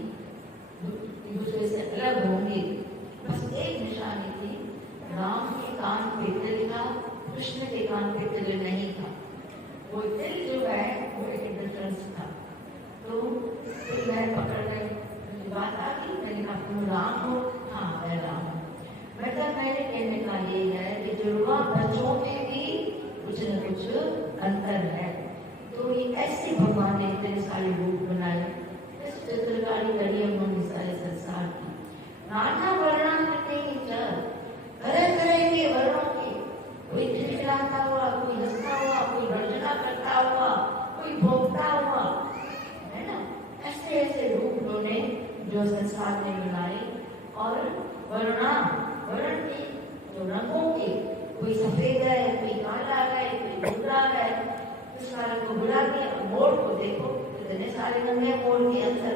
दूसरे से अलग होंगी। बस एक निशानी थी, राम के कान पे तिल था, कृष्ण के कान पे तिल नहीं था। वो तिल जो है वो एक डिफरेंस था। तो फिर मैं पकड़ गई, मुझे बात आ गई, मैंने कहा तुम राम हो? हाँ मैं राम हूँ। मतलब मेरे कहने का ये है कि जुड़वा बच्चों में भी कुछ न कुछ अंतर है। तो ये ऐसे भगवान ने इतने सारे रूप बनाए, इस चित्रकारी करी उन्होंने सारे संसार की। नाना वर्णन नहीं चल, तरह तरह के वर्णों के, कोई खिलखिलाता हुआ, कोई हंसता हुआ, कोई गर्जना करता हुआ, कोई भोगता हुआ, है ना? ऐसे ऐसे रूप उन्होंने जो संसार ने बनाए। और वर्ण के जो रंगों के, कोई सफेद है, कोई काला है, कोई भूरा है, इस सारे को बुला के मोर को देखो कितने सारे रंग है मोर के अंदर।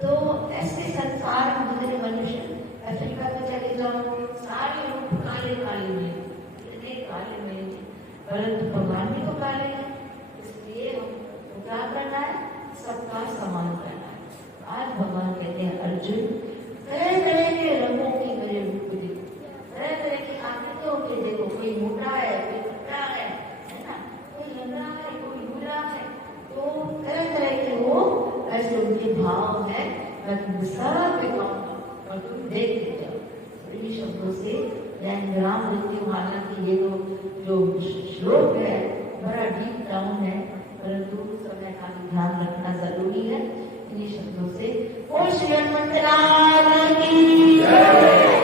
तो ऐसे संसार में जितने मनुष्य, अफ्रीका में चले जाओ सारे रूप काले काले में, इतने काले में, परंतु भगवान भी तो काले हैं। इसलिए हमको क्या करना है? सबका समान करना है। आज भगवान कहते हैं अर्जुन तरह तरह के रंगों के मेरे रूप देखो, तरह तरह की आकृतियों के देखो, कोई मोटा है, कोई पतला है ना? कोई लंबा है, कोई बूढ़ा है। तो तरह तरह के वो ऐसे उनके भाव है। मैं विस्तार पे कहूँगा और तुम देखते जाओ। इन शब्दों से राम मृत्यु, हालांकि ये जो श्लोक है बड़ा डीप डाउन है, परंतु समय का भी ध्यान रखना जरूरी है। इन्हीं शब्दों से ओ श्री हनुमंत लाल की जय।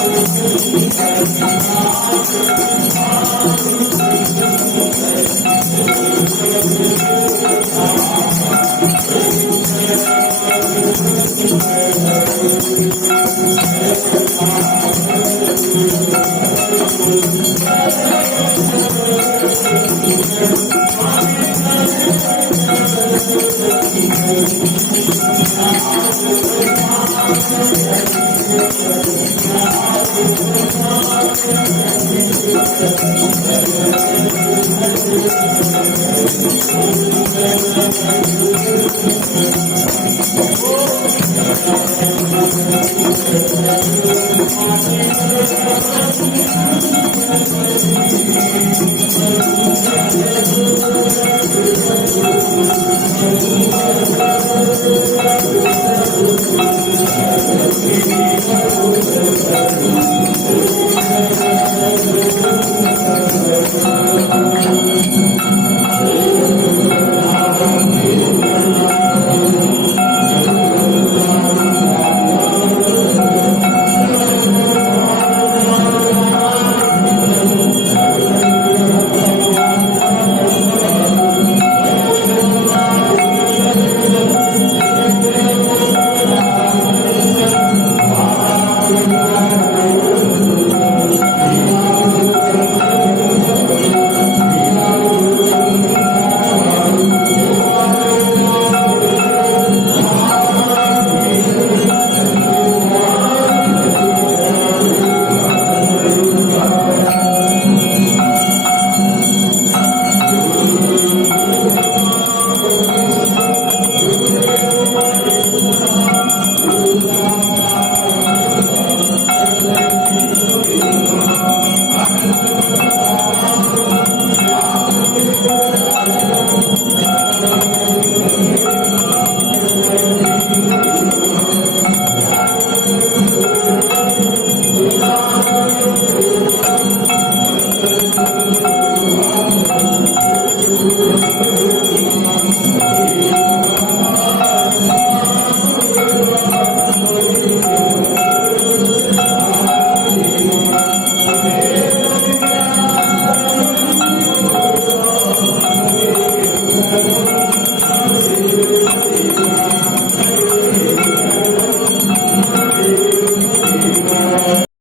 Thank you.